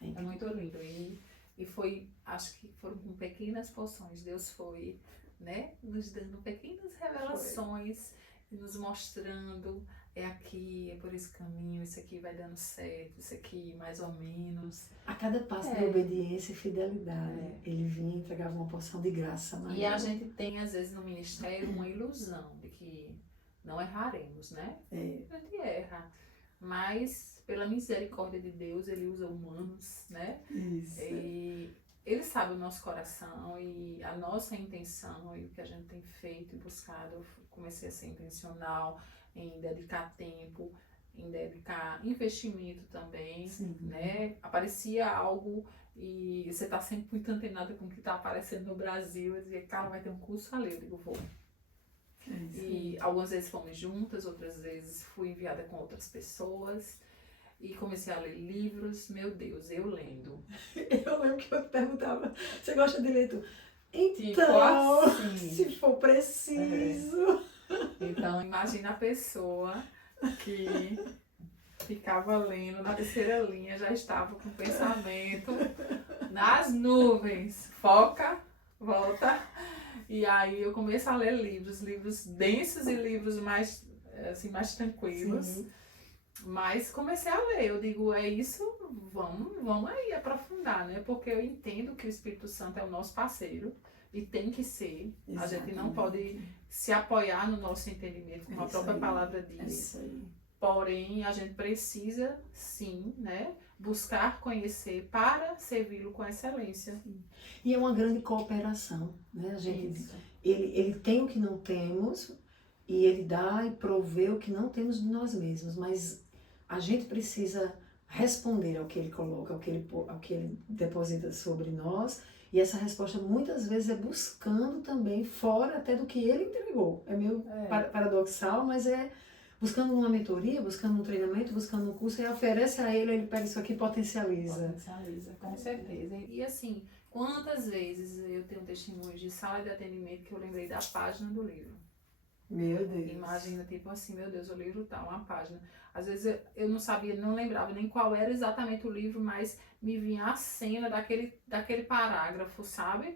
É muito lindo. E foi, acho que foram com pequenas porções. Deus foi, né, nos dando pequenas revelações, e nos mostrando, é aqui, é por esse caminho, isso aqui vai dando certo, isso aqui mais ou menos. A cada passo de obediência e fidelidade, ele vinha e entregava uma porção de graça maior. E a gente tem, às vezes, no ministério, uma ilusão de que não erraremos, né? A gente erra. Mas, pela misericórdia de Deus, Ele usa humanos, né? Isso. E Ele sabe o nosso coração e a nossa intenção e o que a gente tem feito e buscado. Eu comecei a ser intencional em dedicar tempo, em dedicar investimento também, né? Aparecia algo e você tá sempre muito antenada com o que tá aparecendo no Brasil. Eu dizia, cara, vai ter um curso ali, eu digo, vou. E algumas vezes fomos juntas, outras vezes fui enviada com outras pessoas e comecei a ler livros. Meu Deus, eu lendo. Eu lembro que eu perguntava, você gosta de ler? Então, assim, se for preciso. Então, imagina a pessoa que ficava lendo na terceira linha, já estava com o pensamento nas nuvens. Foca, volta. E aí eu começo a ler livros densos e livros mais, assim, mais tranquilos. Mas comecei a ler, eu digo, é isso, vamos aí aprofundar, né? Porque eu entendo que o Espírito Santo é o nosso parceiro, e tem que ser. Exatamente. A gente não pode se apoiar no nosso entendimento, como a própria palavra diz. É isso aí. Porém, a gente precisa, sim, né, buscar conhecer para servi-lo com excelência. E é uma grande cooperação, né? A gente, ele tem o que não temos e ele dá e provê o que não temos de nós mesmos, mas a gente precisa responder ao que ele coloca, ao que ele deposita sobre nós, e essa resposta muitas vezes é buscando também fora até do que ele entregou. É meio paradoxal, mas é buscando uma mentoria, buscando um treinamento, buscando um curso, e oferece a ele pega isso aqui e potencializa. Potencializa, com certeza. E assim, quantas vezes eu tenho testemunhos de sala de atendimento que eu lembrei da página do livro. Meu Deus. Imagina, tipo assim, meu Deus, o livro tá, uma página. Às vezes eu não sabia, não lembrava nem qual era exatamente o livro, mas me vinha a cena daquele parágrafo, sabe?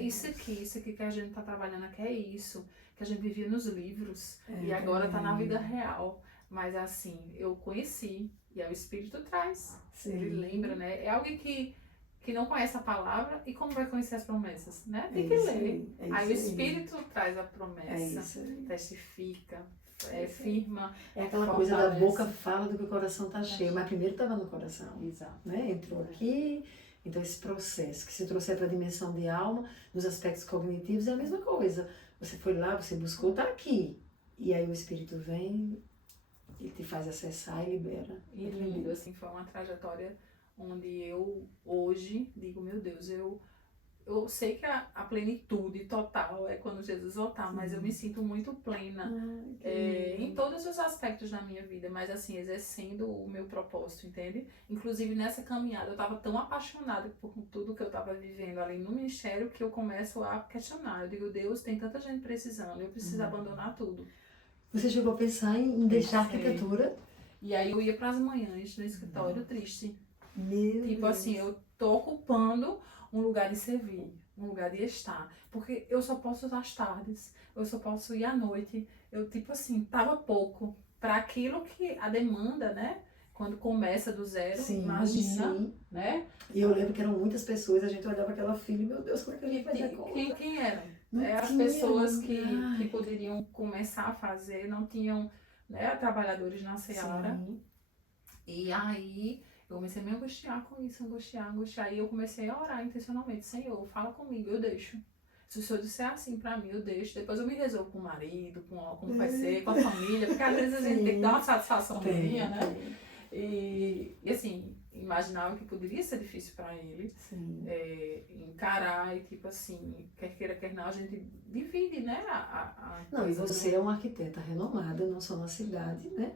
Isso aqui que a gente tá trabalhando aqui, é isso. Que a gente vivia nos livros e agora tá na vida real. Mas assim, eu conheci, e é o Espírito traz. Sim. Ele lembra, né? É alguém que não conhece a palavra, e como vai conhecer as promessas, né? Tem que ler. Aí o Espírito traz a promessa, testifica, firma. É aquela coisa da boca fala do que o coração tá cheio, mas primeiro estava no coração. Exato. Né? Entrou aqui, então esse processo, que se trouxer para a dimensão de alma, nos aspectos cognitivos, é a mesma coisa. Você foi lá, você buscou, tá aqui. E aí o Espírito vem, ele te faz acessar e libera. E lindo, assim, foi uma trajetória onde eu hoje digo, meu Deus, eu sei que a plenitude total é quando Jesus voltar, mas eu me sinto muito plena em todos os aspectos da minha vida, mas assim, exercendo o meu propósito, entende? Inclusive nessa caminhada, eu estava tão apaixonada por tudo que eu estava vivendo ali no ministério, que eu começo a questionar. Eu digo, Deus, tem tanta gente precisando, eu preciso abandonar tudo. Você chegou a pensar em deixar a arquitetura? E aí eu ia para as manhãs no escritório triste. Meu Deus. Assim, eu tô ocupando um lugar de servir, um lugar de estar. Porque eu só posso ir às tardes, eu só posso ir à noite. Eu, tipo assim, tava pouco para aquilo que a demanda, né? Quando começa do zero, imagina, né? E eu lembro que eram muitas pessoas, a gente olhava aquela filha, meu Deus, como é que a gente vai dar conta? Quem eram? As pessoas que poderiam começar a fazer, não tinham, né, trabalhadores na seara. E aí eu comecei a me angustiar com isso, angustiar. E eu comecei a orar intencionalmente. Senhor, fala comigo, eu deixo. Se o Senhor disser assim pra mim, eu deixo. Depois eu me resolvo com o marido, como vai ser, com a família. Porque às vezes a gente tem que dar uma satisfaçãozinha, né? E assim, imaginava que poderia ser difícil pra ele. Encarar e tipo assim, quer queira, quer não, a gente divide, né? Não, e você é uma arquiteta renomada, não só na cidade, né?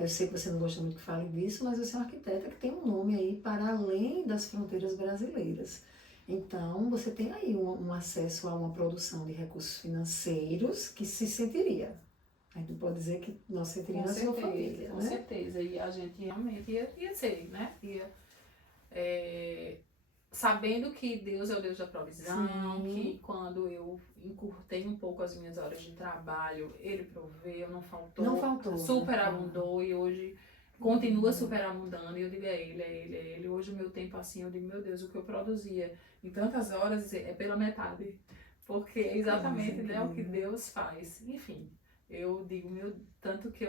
Eu sei que você não gosta muito que fale disso, mas você é uma arquiteta que tem um nome aí para além das fronteiras brasileiras. Então, você tem aí um acesso a uma produção de recursos financeiros que se sentiria. A gente pode dizer que nós sentiríamos na sua família, com né? certeza. E a gente realmente ia ser, né? Sabendo que Deus é o Deus da provisão, que quando eu encurtei um pouco as minhas horas de trabalho, Ele proveu, não faltou, superabundou, e hoje continua superabundando. E eu digo, é Ele. Hoje o meu tempo assim, eu digo, meu Deus, o que eu produzia em tantas horas é pela metade, porque é exatamente, né, o que Deus faz. Enfim, eu digo, tanto que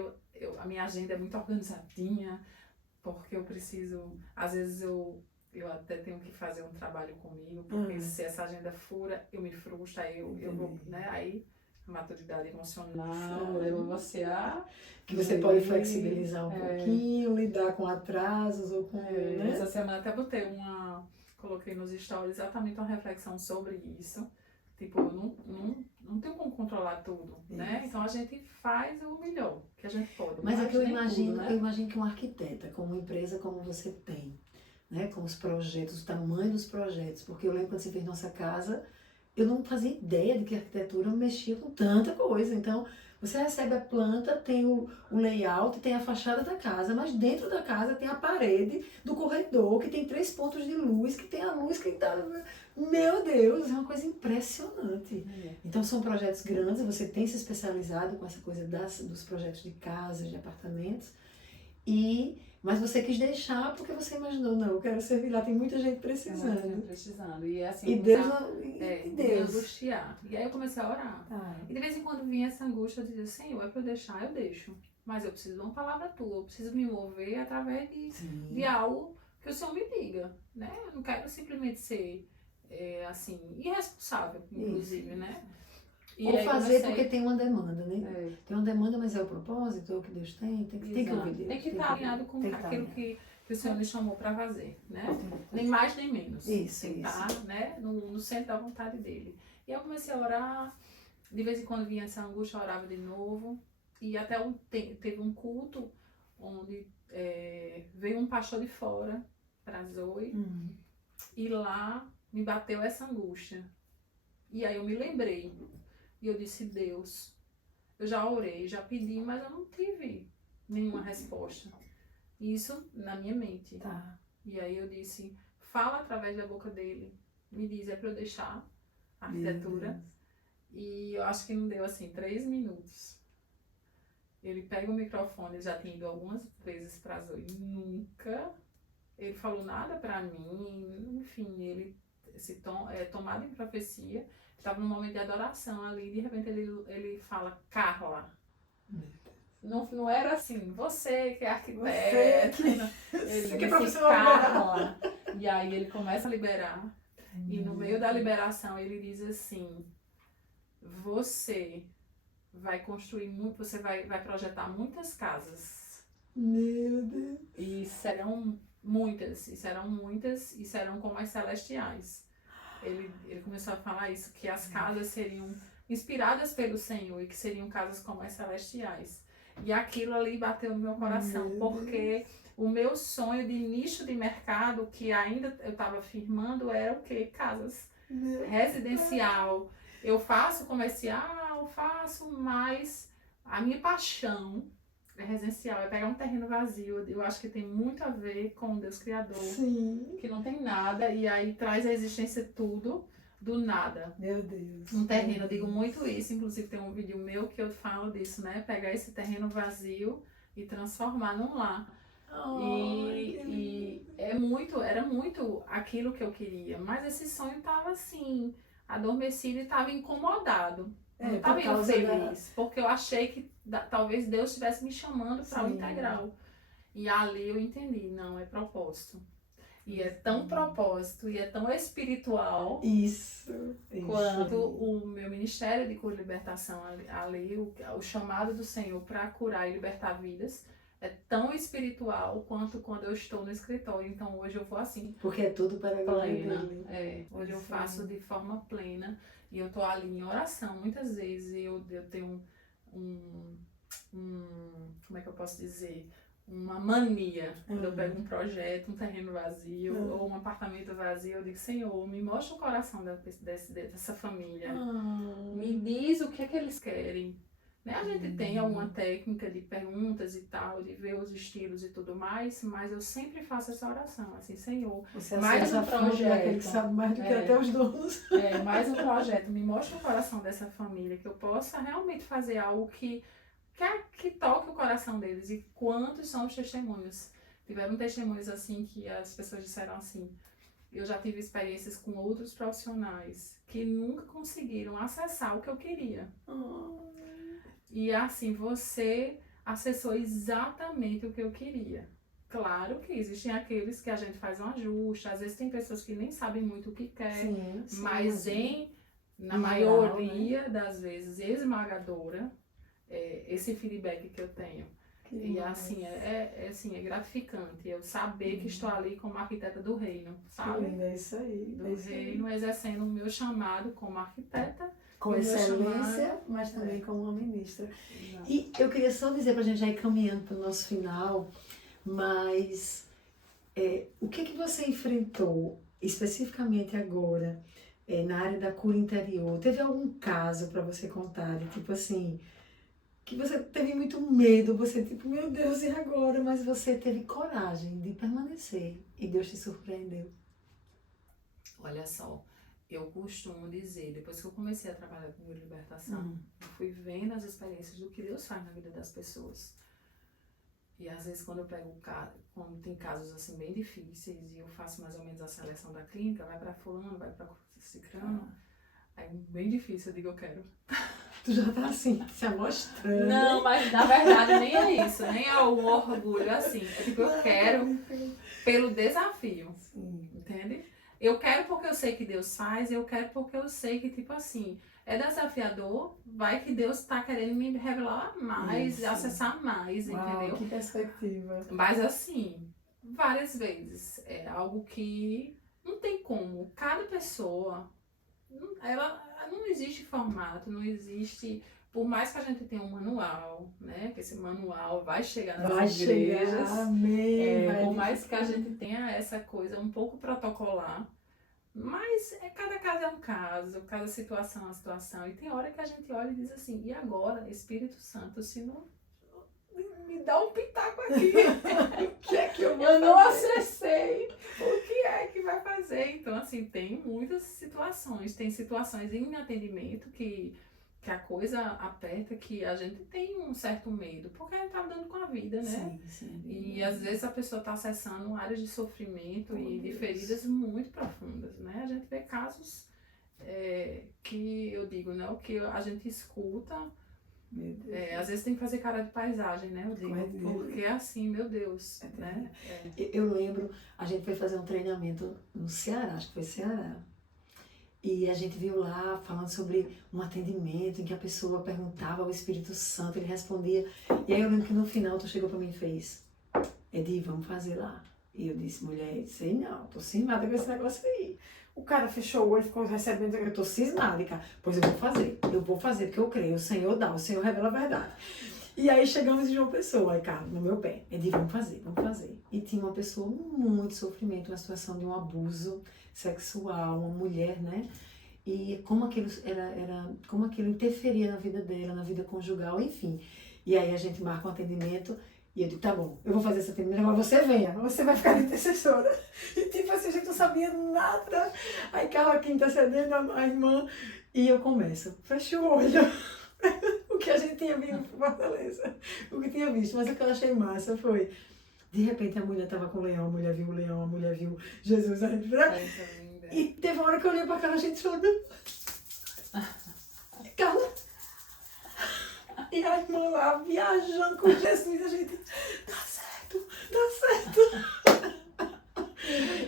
a minha agenda é muito organizadinha, porque eu preciso, às vezes eu até tenho que fazer um trabalho comigo, porque se essa agenda fura, eu me frustro, aí eu vou, né? Aí a maturidade emocional leva você a... Que você pode flexibilizar um pouquinho, lidar com atrasos ou com... né? Essa semana até coloquei nos stories exatamente uma reflexão sobre isso. Tipo, eu não tenho como controlar tudo, né? Então a gente faz o melhor que a gente pode. Mas é que eu imagino que uma arquiteta, com uma empresa como você tem, né, com os projetos, o tamanho dos projetos, porque eu lembro quando você fez nossa casa, eu não fazia ideia de que a arquitetura mexia com tanta coisa. Então, você recebe a planta, tem o layout, tem a fachada da casa, mas dentro da casa tem a parede do corredor, que tem 3 pontos de luz, que tem a luz que tá... Meu Deus, é uma coisa impressionante. Então, são projetos grandes, você tem se especializado com essa coisa dos projetos de casas, de apartamentos, Mas você quis deixar porque você imaginou, não, eu quero servir lá, tem muita gente precisando. Tem muita gente precisando. E assim, E Deus, me Deus. angustiar. E aí eu comecei a orar. E de vez em quando vinha essa angústia, eu dizia, Senhor, é para eu deixar, eu deixo. Mas eu preciso de uma palavra tua, eu preciso me mover através de algo que o Senhor me diga, né? Eu não quero simplesmente ser, assim, irresponsável, inclusive, Isso. né? E Ou fazer porque tem uma demanda, né? Tem uma demanda, mas é o propósito, é o que Deus tem que ouvir Deus. Tem que estar alinhado com aquilo que o Senhor me chamou para fazer, né? Nem mais nem menos. Isso, tem que estar, né, no centro da vontade dele. E eu comecei a orar, de vez em quando vinha essa angústia, eu orava de novo. E até teve um culto onde veio um pastor de fora para Zoe. E lá me bateu essa angústia. E aí eu me lembrei. E eu disse, Deus, eu já orei, já pedi, mas eu não tive nenhuma resposta. Isso na minha mente. E aí eu disse, fala através da boca dele. Me diz, é para eu deixar a arquitetura. E eu acho que não deu assim 3 minutos. Ele pega o microfone, já tinha ido algumas vezes para Zoe, nunca ele falou nada para mim, enfim, ele se tomado em profecia, estava num momento de adoração ali, de repente ele fala, Carla. Não era assim, você que é arquiteta, ele disse Carla. E aí ele começa a liberar, e no meio da liberação ele diz assim, você vai construir muito, você vai projetar muitas casas. Meu Deus. E serão muitas, e serão como as celestiais. Ele começou a falar isso, que as casas seriam inspiradas pelo Senhor e que seriam casas como as celestiais. E aquilo ali bateu no meu coração, porque o meu sonho de nicho de mercado, que ainda eu estava firmando, era o quê? Casas. Residencial. Eu faço comercial, mas a minha paixão é residencial, é pegar um terreno vazio. Eu acho que tem muito a ver com o Deus Criador, que não tem nada, e aí traz a existência tudo do nada. Meu Deus. Um terreno, eu digo muito isso, inclusive tem um vídeo meu que eu falo disso, né? Pegar esse terreno vazio e transformar num lar. E era muito aquilo que eu queria, mas esse sonho estava assim, adormecido e estava incomodado. Não estava indo feliz, porque eu achei que talvez Deus estivesse me chamando para o integral. E ali eu entendi, não, é propósito. E é tão propósito e é tão espiritual quanto o meu ministério de cura e libertação ali, o chamado do Senhor para curar e libertar vidas. É tão espiritual quanto quando eu estou no escritório. Então hoje eu vou assim. Porque é tudo para a glória dele. Hoje eu faço de forma plena. E eu tô ali em oração. Muitas vezes eu tenho como é que eu posso dizer? Uma mania. Quando eu pego um projeto, um terreno vazio ou um apartamento vazio, eu digo, Senhor, me mostra o coração dessa família. Me diz o que é que eles querem. Né? A gente tem alguma técnica de perguntas e tal, de ver os estilos e tudo mais, mas eu sempre faço essa oração, assim, Senhor, mais um projeto. Que sabe mais do que até os donos. Mais um projeto, me mostra o coração dessa família, que eu possa realmente fazer algo que toque o coração deles. E quantos são os testemunhos? Tiveram testemunhos assim que as pessoas disseram assim, eu já tive experiências com outros profissionais que nunca conseguiram acessar o que eu queria. E assim, você acessou exatamente o que eu queria. Claro que existem aqueles que a gente faz um ajuste, às vezes tem pessoas que nem sabem muito o que quer, mas na maioria das vezes esmagadora, esse feedback que eu tenho. E assim, é gratificante eu saber que estou ali como arquiteta do reino, sabe? É isso aí. Do reino, exercendo o meu chamado como arquiteta. Com excelência, mas também como uma ministra. E eu queria só dizer para a gente já ir caminhando para o nosso final, mas o que você enfrentou especificamente agora na área da cura interior? Teve algum caso para você contar, de tipo assim, que você teve muito medo, você tipo, meu Deus, e agora? Mas você teve coragem de permanecer e Deus te surpreendeu. Olha só, eu costumo dizer, depois que eu comecei a trabalhar com libertação, eu fui vendo as experiências do que Deus faz na vida das pessoas. E às vezes quando eu pego quando tem casos assim bem difíceis e eu faço mais ou menos a seleção da clínica, vai pra fulano, vai pra cicrano, aí bem difícil, eu digo, eu quero. Tu já tá assim, se amostrando. Não, mas na verdade nem é isso, nem é o orgulho assim. É tipo, eu quero pelo desafio, entende? Eu quero porque eu sei que Deus faz, eu quero porque eu sei que, tipo assim, é desafiador, vai que Deus tá querendo me revelar mais, Isso. acessar mais, Uau, entendeu? que perspectiva. Mas assim, várias vezes, é algo que não tem como, cada pessoa, ela não existe formato, não existe, por mais que a gente tenha um manual, né, que esse manual vai chegar nas igrejas, amém. por mais que a gente tenha essa coisa um pouco protocolar, mas cada caso é um caso, cada situação é uma situação, e tem hora que a gente olha e diz assim, e agora, Espírito Santo, se não me dá um pitaco aqui. O que é que eu vou Eu não fazer? acessei. O que é que vai fazer? Então, assim, tem muitas situações. Tem situações em atendimento que a coisa aperta, que a gente tem um certo medo, porque a gente tá andando com a vida, né? Sim. E às vezes a pessoa está acessando áreas de sofrimento e de feridas muito profundas, né? A gente vê casos que eu digo, né? O que a gente escuta. Às vezes tem que fazer cara de paisagem, né? Eu digo, porque é assim, meu Deus, né? Eu lembro, a gente foi fazer um treinamento no Ceará, acho que foi Ceará. E a gente viu lá falando sobre um atendimento em que a pessoa perguntava ao Espírito Santo, ele respondia. E aí eu lembro que no final tu chegou pra mim e fez, Edi, vamos fazer lá. E eu disse, mulher, sei não, tô cismada com esse negócio aí. O cara fechou o olho, ficou recebendo, eu tô cismada, cara. Pois eu vou fazer, porque eu creio, o Senhor dá, o Senhor revela a verdade. E aí chegamos em João Pessoa, aí, cara, no meu pé. Edi, vamos fazer. E tinha uma pessoa muito sofrimento, uma situação de um abuso sexual, uma mulher, né? E como aquilo como aquilo interferia na vida dela, na vida conjugal, enfim. E aí a gente marca um atendimento e eu digo, tá bom, eu vou fazer esse atendimento, agora você venha, você vai ficar de intercessora. E tipo assim, a gente não sabia nada. Aí Carla aqui intercedendo, a irmã, e eu começo, fecha o olho. O que a gente tinha visto em Fortaleza, o que tinha visto, mas o que eu achei massa foi, de repente a mulher tava com o leão, a mulher viu o leão, a mulher viu Jesus, a gente... E teve uma hora que eu olhei pra Carla, a gente falou, Carla, e a irmã lá viajando com Jesus, a gente, tá certo.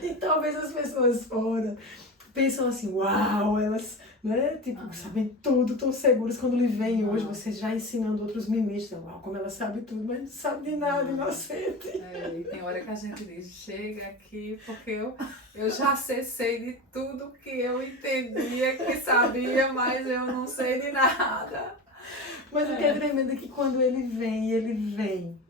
E talvez as pessoas fora pensam assim, uau, elas, né, tipo, sabem tudo, estão seguras quando lhe vem hoje, você já ensinando outros ministros, uau, como ela sabe tudo, mas não sabe de nada, inocente. E tem hora que a gente diz, chega aqui, porque eu já sei de tudo que eu entendia, que sabia, mas eu não sei de nada. Mas o que é tremendo é que quando ele vem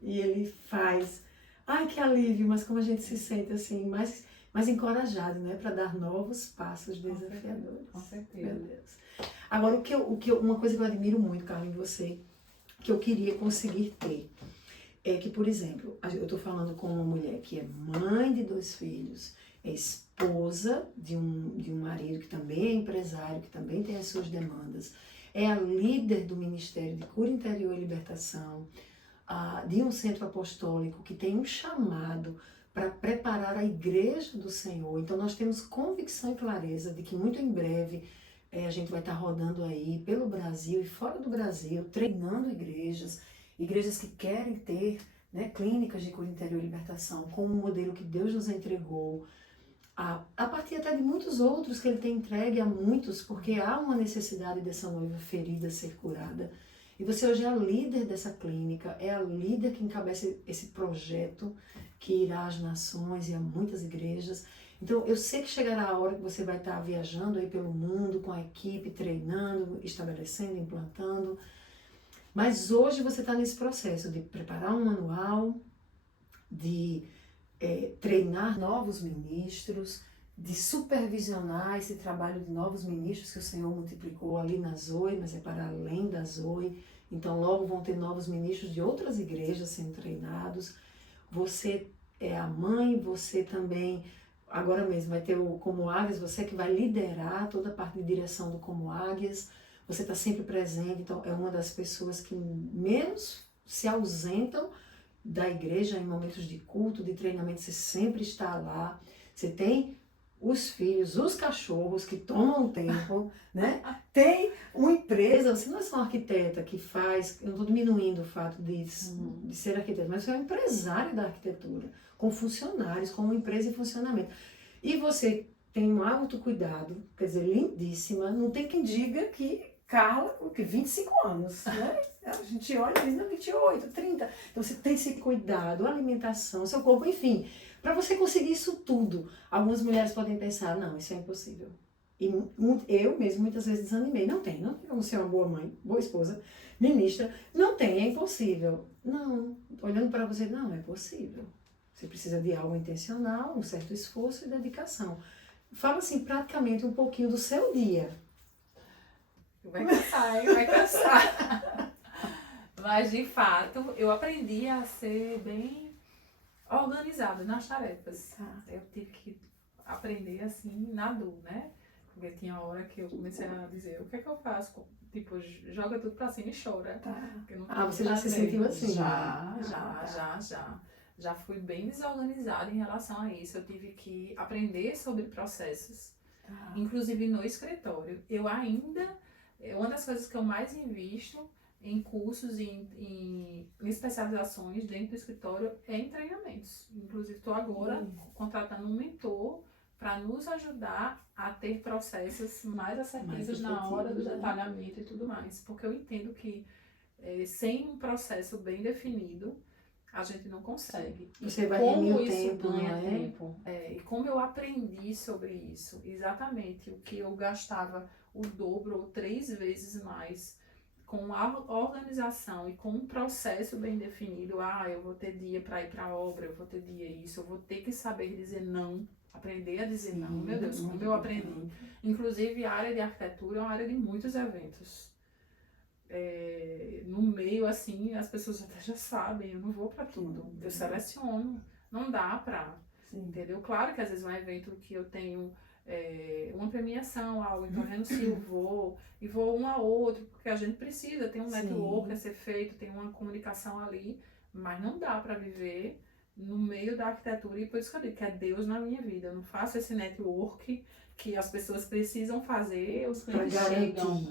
e ele faz, ai que alívio, mas como a gente se sente assim, mais encorajado, né, para dar novos passos desafiadores. Com certeza. Meu Deus. Agora, uma coisa que eu admiro muito, Carla, em você, que eu queria conseguir ter, é que, por exemplo, eu estou falando com uma mulher que é mãe de 2 filhos, é esposa de um marido que também é empresário, que também tem as suas demandas, é a líder do Ministério de Cura Interior e Libertação, de um centro apostólico que tem um chamado para preparar a igreja do Senhor. Então nós temos convicção e clareza de que muito em breve a gente vai estar rodando aí pelo Brasil e fora do Brasil, treinando igrejas que querem ter, né, clínicas de cura interior e libertação com um modelo que Deus nos entregou, a partir até de muitos outros que Ele tem entregue a muitos, porque há uma necessidade dessa noiva ferida ser curada. E você hoje é a líder dessa clínica, é a líder que encabeça esse projeto que irá às nações e a muitas igrejas. Então, eu sei que chegará a hora que você vai estar viajando aí pelo mundo com a equipe, treinando, estabelecendo, implantando. Mas hoje você está nesse processo de preparar um manual, de treinar novos ministros, de supervisionar esse trabalho de novos ministros que o Senhor multiplicou ali na Zoe, mas é para além da Zoe. Então, logo vão ter novos ministros de outras igrejas sendo treinados. Você é a mãe, você também, agora mesmo, vai ter o Como Águias, você que vai liderar toda a parte de direção do Como Águias. Você está sempre presente, então é uma das pessoas que menos se ausentam da igreja, em momentos de culto, de treinamento, você sempre está lá. Você tem os filhos, os cachorros que tomam tempo, né? Tem uma empresa, você não é só uma arquiteta que faz, eu não estou diminuindo o fato de ser arquiteta, mas você é um empresário da arquitetura, com funcionários, com uma empresa em funcionamento. E você tem um autocuidado, quer dizer, lindíssima, não tem quem diga que Carla, com 25 anos, né? A gente olha e diz, não, 28, 30. Então você tem esse cuidado, alimentação, seu corpo, enfim. Para você conseguir isso tudo, algumas mulheres podem pensar, não, isso é impossível. E eu mesmo muitas vezes desanimei. Não tem como ser uma boa mãe, boa esposa, ministra. Não tem, é impossível. Não, olhando para você, não, é possível. Você precisa de algo intencional, um certo esforço e dedicação. Fala assim, praticamente um pouquinho do seu dia. Vai cansar, hein? Vai cansar. Mas, de fato, eu aprendi a ser bem organizada nas tarefas. Eu tive que aprender, assim, na dor, né? Porque tinha hora que eu comecei a dizer, o que é que eu faço? Tipo, joga tudo pra cima e chora. Você já se sentiu assim? Já fui bem desorganizada em relação a isso. Eu tive que aprender sobre processos, inclusive no escritório. Uma das coisas que eu mais invisto em cursos e em especializações dentro do escritório é em treinamentos. Inclusive, estou agora contratando um mentor para nos ajudar a ter processos mais assertivos na hora do detalhamento e tudo mais. Porque eu entendo que sem um processo bem definido, a gente não consegue. Você vai remir o tempo, ganha tempo. E como eu aprendi sobre isso, exatamente o que eu gastava o dobro ou 3 vezes mais com a organização e com um processo bem definido. Eu vou ter dia para ir para a obra, eu vou ter dia isso, eu vou ter que saber dizer não, aprender a dizer não. Meu Deus, como eu aprendi. Inclusive, a área de arquitetura é uma área de muitos eventos. No meio, assim, as pessoas até já sabem, eu não vou para tudo. Eu seleciono, não dá para, entendeu? Claro que às vezes é um evento que eu tenho uma premiação, algo, então eu renuncio, vou um a outro, porque a gente precisa, tem um network a ser feito, tem uma comunicação ali, mas não dá para viver no meio da arquitetura, e por isso que eu digo que é Deus na minha vida. Eu não faço esse network que as pessoas precisam fazer, os clientes chegam,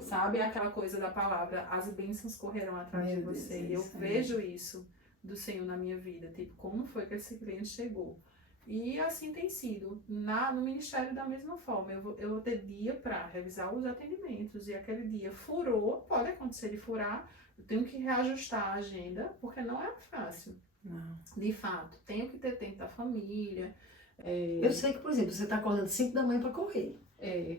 sabe aquela coisa da palavra, as bênçãos correrão atrás de você. Eu vejo isso do Senhor na minha vida, tipo, como foi que esse cliente chegou? E assim tem sido. No ministério da mesma forma, eu vou ter dia para revisar os atendimentos, e aquele dia furou, pode acontecer de furar, eu tenho que reajustar a agenda, porque não é fácil. Não. De fato, tenho que ter tempo da família. Eu sei que, por exemplo, você está acordando 5 da manhã para correr.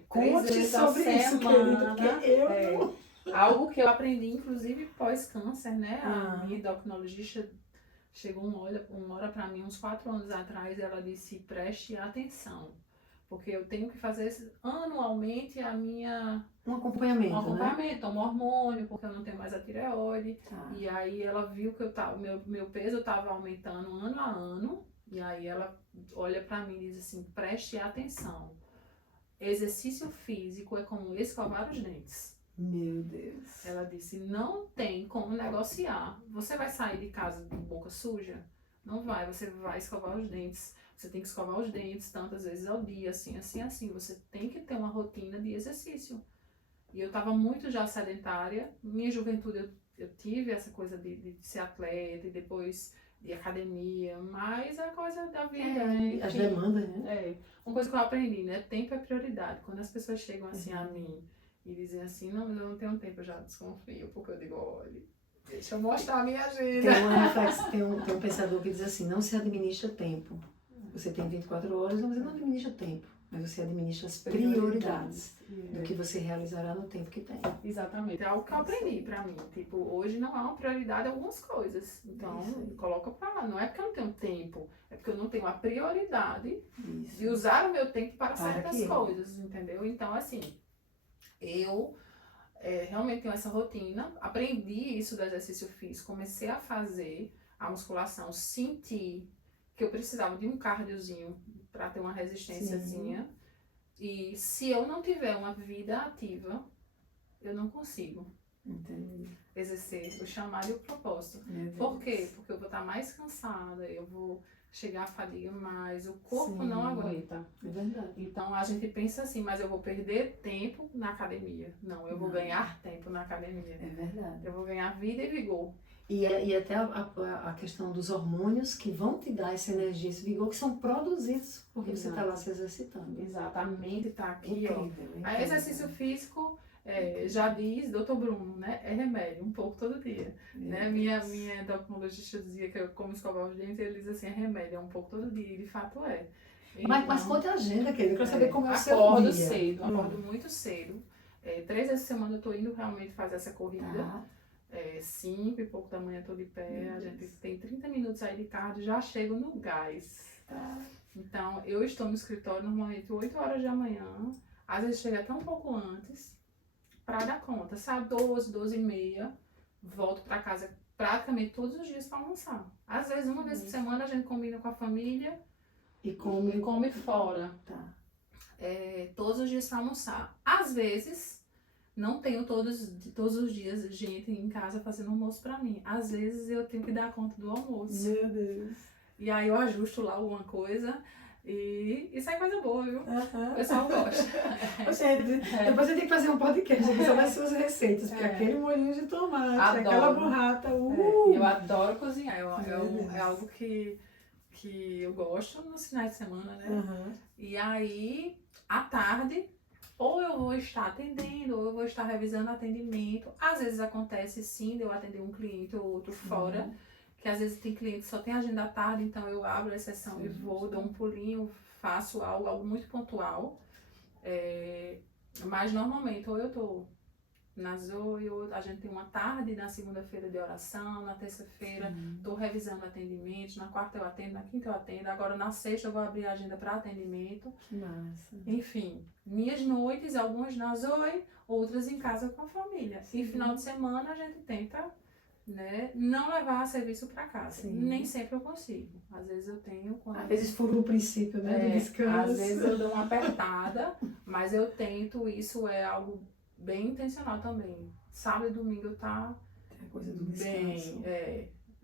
Conte sobre isso, querida, porque eu não... Algo que eu aprendi, inclusive, pós-câncer, né? A minha endocrinologista chegou uma hora para mim, uns 4 anos atrás, ela disse, preste atenção, porque eu tenho que fazer anualmente um acompanhamento, tomo hormônio, porque eu não tenho mais a tireoide, e aí ela viu que meu peso estava aumentando ano a ano, e aí ela olha para mim e diz assim, preste atenção, exercício físico é como escovar os dentes. Meu Deus. Ela disse, não tem como negociar. Você vai sair de casa de boca suja? Não vai, você vai escovar os dentes. Você tem que escovar os dentes tantas vezes ao dia, assim, assim, assim. Você tem que ter uma rotina de exercício. E eu estava muito já sedentária. Minha juventude eu tive essa coisa de ser atleta e depois de academia, mas é coisa da vida, né? As demandas, né? Uma coisa que eu aprendi, né? Tempo é prioridade. Quando as pessoas chegam assim a mim e dizem assim, não, mas eu não tenho tempo, eu já desconfio, porque eu digo, olha, deixa eu mostrar a minha agenda. Tem um pensador que diz assim, não se administra tempo. Você tem 24 horas, mas você não administra tempo, mas você administra as prioridades do que você realizará no tempo que tem. Exatamente. É algo que eu aprendi pra mim. Tipo, hoje não há uma prioridade algumas coisas. Então, coloca pra lá. Não é porque eu não tenho tempo, é porque eu não tenho a prioridade de usar o meu tempo para certas coisas, entendeu? Então, assim, eu realmente tenho essa rotina, aprendi isso do exercício físico, comecei a fazer a musculação, senti que eu precisava de um cardiozinho para ter uma resistênciazinha. E se eu não tiver uma vida ativa, eu não consigo. exercer o chamado e o propósito. Por quê? Porque eu vou estar mais cansada, eu vou chegar a fadiga mais, o corpo não aguenta. É verdade. Então a gente pensa assim, mas eu vou perder tempo na academia. Não, eu vou ganhar tempo na academia. É verdade. Eu vou ganhar vida e vigor. E até a questão dos hormônios que vão te dar essa energia, esse vigor, que são produzidos porque você está lá se exercitando. Exato, a mente está aqui, Incrível. Aí exercício físico, já diz, doutor Bruno, né? É remédio, um pouco todo dia. Né? Minha endocrinologista dizia que eu como escovar os dentes, ele diz assim, é remédio, é um pouco todo dia, e de fato é. Então, mas conta a agenda, querida, eu quero saber como é o seu dia. Cedo, acordo muito cedo. 3 vezes por semana eu tô indo realmente fazer essa corrida. 5 e pouco da manhã eu tô de pé, a gente tem 30 minutos aí de cardio, já chego no gás. Então, eu estou no escritório normalmente 8 horas da manhã, às vezes chega até um pouco antes, pra dar conta, sabe? 12 e meia, volto pra casa praticamente todos os dias pra almoçar. Às vezes, uma vez por semana, a gente combina com a família e come fora. Todos os dias pra almoçar. Às vezes, não tenho todos os dias gente em casa fazendo almoço pra mim. Às vezes eu tenho que dar conta do almoço. Meu Deus. E aí eu ajusto lá alguma coisa e sai coisa boa, viu? O pessoal gosta. Depois você tem que fazer um podcast aqui só das suas receitas, porque aquele molhinho de tomate, aquela burrata. Eu adoro cozinhar. É algo que eu gosto nos finais de semana, né? E aí, à tarde, ou eu vou estar atendendo, ou eu vou estar revisando atendimento. Às vezes acontece sim de eu atender um cliente ou outro fora, que às vezes tem cliente que só tem agenda à tarde, então eu abro a sessão e vou, dou um pulinho, faço algo muito pontual. Mas normalmente, ou eu tô na Zoe, ou a gente tem uma tarde na segunda-feira de oração, na terça-feira tô revisando atendimento, na quarta eu atendo, na quinta eu atendo, agora na sexta eu vou abrir a agenda para atendimento. Que massa. Enfim, minhas noites, algumas na Zoe, outras em casa com a família. E final de semana a gente tenta, né, não levar serviço para casa. Nem sempre eu consigo. Às vezes eu tenho... Às vezes furo o princípio, né, do descanso. Às vezes eu dou uma apertada, mas eu tento, isso é algo bem intencional também. Sábado e domingo tá coisa do descanso.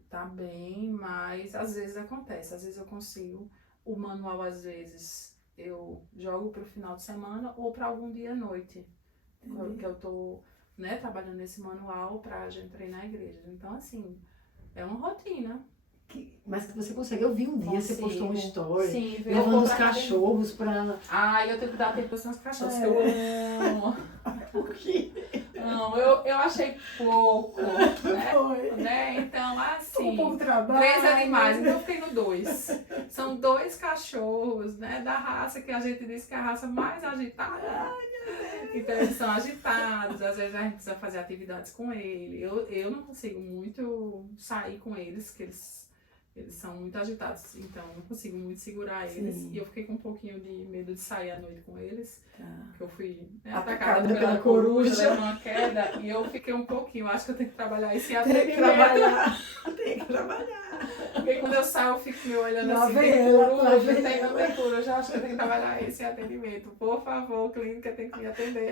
Tá bem, mas às vezes acontece, às vezes eu consigo. O manual, às vezes, eu jogo pro final de semana ou para algum dia à noite. Que eu tô, né, trabalhando nesse manual pra gente treinar a igreja. Então, assim, é uma rotina. Mas que você consegue. Eu vi um dia, você postou um story, Sim, levando os cachorros pra... eu tenho que dar tempo para os meus cachorros, que eu amo. Por quê? Não, eu achei pouco, né? Foi. Né? Então, assim, um pouco trabalho, 3 animais, então eu fiquei no 2. São 2 cachorros, né, da raça que a gente diz que é a raça mais agitada. Então eles são agitados, às vezes a gente precisa fazer atividades com ele. Eu não consigo muito sair com eles, que eles são muito agitados, então não consigo muito segurar eles. E eu fiquei com um pouquinho de medo de sair à noite com eles, porque eu fui atacada pela coruja, levou uma queda, e eu fiquei um pouquinho, acho que eu tenho que trabalhar esse atendimento. Tem que trabalhar. Porque quando eu saio, eu fico me olhando assim, não tem coruja, acho que eu tenho que trabalhar esse atendimento. Por favor, clínica tem que me atender.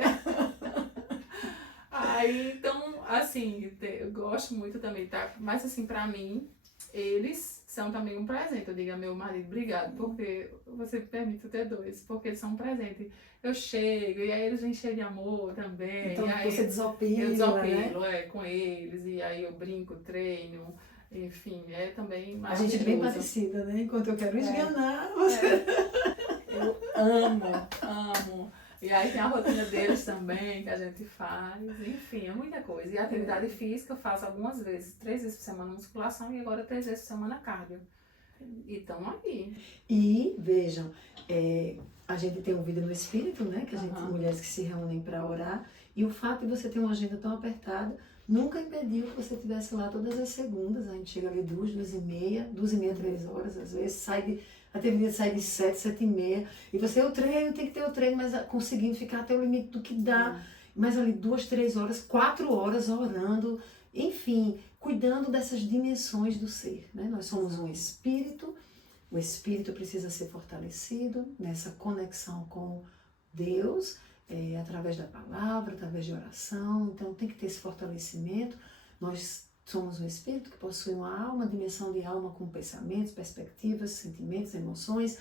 Aí, então, assim, eu gosto muito também, tá? Mas assim, pra mim, eles são também um presente. Eu digo ao meu marido, obrigado, porque você me permite ter 2, porque eles são um presente. Eu chego, e aí eles vêm cheios de amor também. Então e aí você desopila, eu desopilo, né? com eles, e aí eu brinco, treino, enfim, é também a gente é bem parecida, né? Enquanto eu quero esganar, você... Eu amo. E aí tem a rotina deles também, que a gente faz, enfim, é muita coisa. E a atividade física eu faço algumas vezes, 3 vezes por semana musculação e agora 3 vezes por semana cardio. E estamos aí. E vejam, a gente tem o Vida no Espírito, né? Que a gente tem mulheres que se reúnem para orar. E o fato de você ter uma agenda tão apertada nunca impediu que você estivesse lá todas as segundas. A gente chega ali 2, 2h30, 3 horas, às vezes, a atividade sai de 7, 7h30. E você, eu treino, tem que ter o treino, mas conseguindo ficar até o limite do que dá. Mas ali 2, 3 horas, 4 horas orando, enfim, cuidando dessas dimensões do ser, né? Nós somos um espírito, o espírito precisa ser fortalecido nessa conexão com Deus através da palavra, através de oração. Então tem que ter esse fortalecimento. Nós somos um espírito que possui uma alma, dimensão de alma com pensamentos, perspectivas, sentimentos, emoções,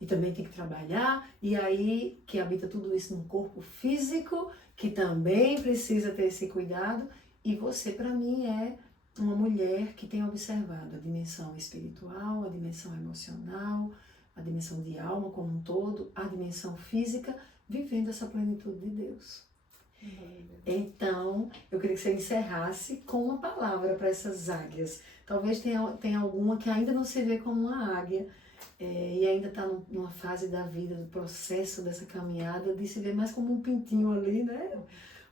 e também tem que trabalhar, e aí que habita tudo isso no corpo físico, que também precisa ter esse cuidado. E você, para mim, é uma mulher que tem observado a dimensão espiritual, a dimensão emocional, a dimensão de alma como um todo, a dimensão física, vivendo essa plenitude de Deus. Então, eu queria que você encerrasse com uma palavra para essas águias. Talvez tenha alguma que ainda não se vê como uma águia, e ainda está numa fase da vida, do processo dessa caminhada, de se ver mais como um pintinho ali, né?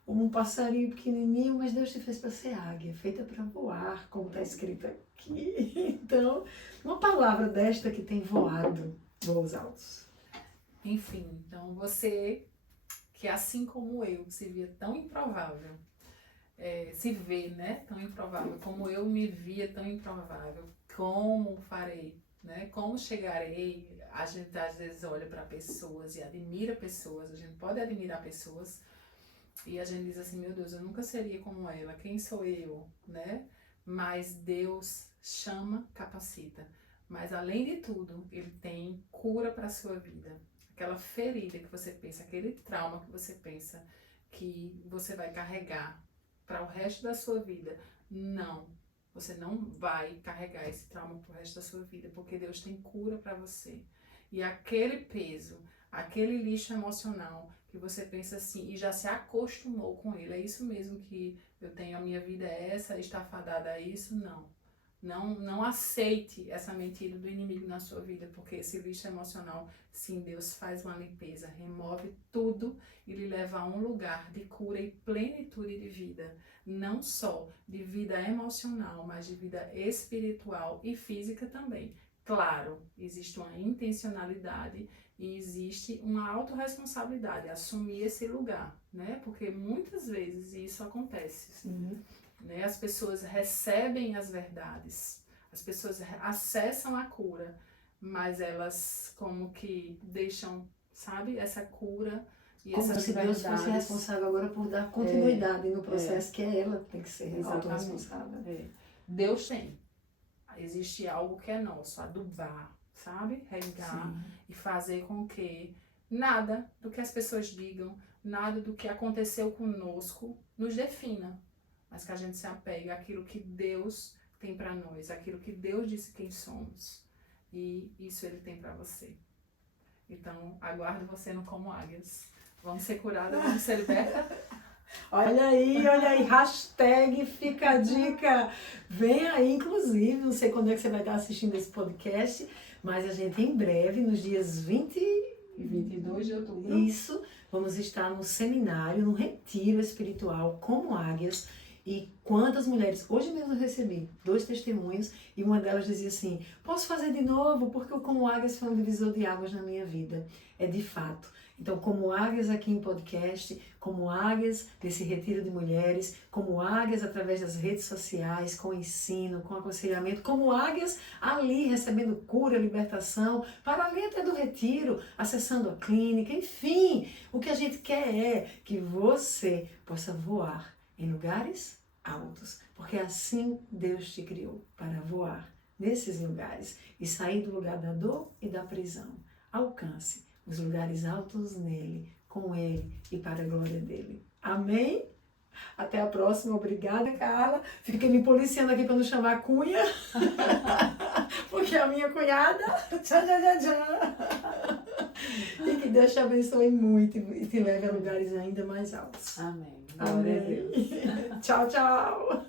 Um passarinho pequenininho, mas Deus te fez para ser águia, feita para voar, como está escrito aqui. Então, uma palavra desta que tem voado, voos altos. Enfim, então você que assim como eu, se via tão improvável, se vê, né, tão improvável, como eu me via tão improvável, como farei, né, como chegarei. A gente às vezes olha para pessoas e admira pessoas, a gente pode admirar pessoas, e a gente diz assim, meu Deus, eu nunca seria como ela, quem sou eu, né? Mas Deus chama, capacita. Mas além de tudo, Ele tem cura para a sua vida. Aquela ferida que você pensa, aquele trauma que você pensa que você vai carregar para o resto da sua vida. Não, você não vai carregar esse trauma para o resto da sua vida, porque Deus tem cura para você. E aquele peso, aquele lixo emocional que você pensa assim e já se acostumou com ele, é isso mesmo que eu tenho, a minha vida é essa, está fadada a isso? Não aceite essa mentira do inimigo na sua vida, porque esse lixo emocional, sim, Deus faz uma limpeza, remove tudo e lhe leva a um lugar de cura e plenitude de vida, não só de vida emocional, mas de vida espiritual e física também. Claro, existe uma intencionalidade e existe uma autorresponsabilidade, assumir esse lugar, né? Porque muitas vezes isso acontece. Sim. Né? As pessoas recebem as verdades, as pessoas acessam a cura, mas elas como que deixam, sabe, essa cura e como essas se verdades. Deus fosse responsável agora por dar continuidade no processo, que é ela que tem que ser autorresponsável. Deus tem. Existe algo que é nosso, adubar, sabe? Regar e fazer com que nada do que as pessoas digam, nada do que aconteceu conosco nos defina, mas que a gente se apegue àquilo que Deus tem para nós, aquilo que Deus disse quem somos, e isso Ele tem para você. Então, aguardo você no Como Águias. Vamos ser curadas, vamos ser libertas. Olha aí, hashtag fica a dica. Vem aí, inclusive, não sei quando é que você vai estar assistindo esse podcast, mas a gente em breve, nos dias 20 e 22 de outubro, isso, vamos estar no seminário, no retiro espiritual Como Águias. E quantas mulheres, hoje mesmo eu recebi 2 testemunhos e uma delas dizia assim, posso fazer de novo porque o Como Águias foi um divisor de águas na minha vida. É de fato. Então, Como Águias aqui em podcast, Como Águias nesse retiro de mulheres, Como Águias através das redes sociais, com ensino, com aconselhamento, Como Águias ali recebendo cura, libertação, para além até do retiro, acessando a clínica, enfim, o que a gente quer é que você possa voar em lugares altos, porque assim Deus te criou, para voar nesses lugares e sair do lugar da dor e da prisão. Alcance os lugares altos nele, com ele e para a glória dele. Amém? Até a próxima. Obrigada, Carla. Fiquei me policiando aqui para não chamar Cunha, porque é a minha cunhada. Tchau, tchau, tchau, tchau. E que Deus te abençoe muito e te leve a lugares ainda mais altos. Amém. Amém. Tchau, tchau.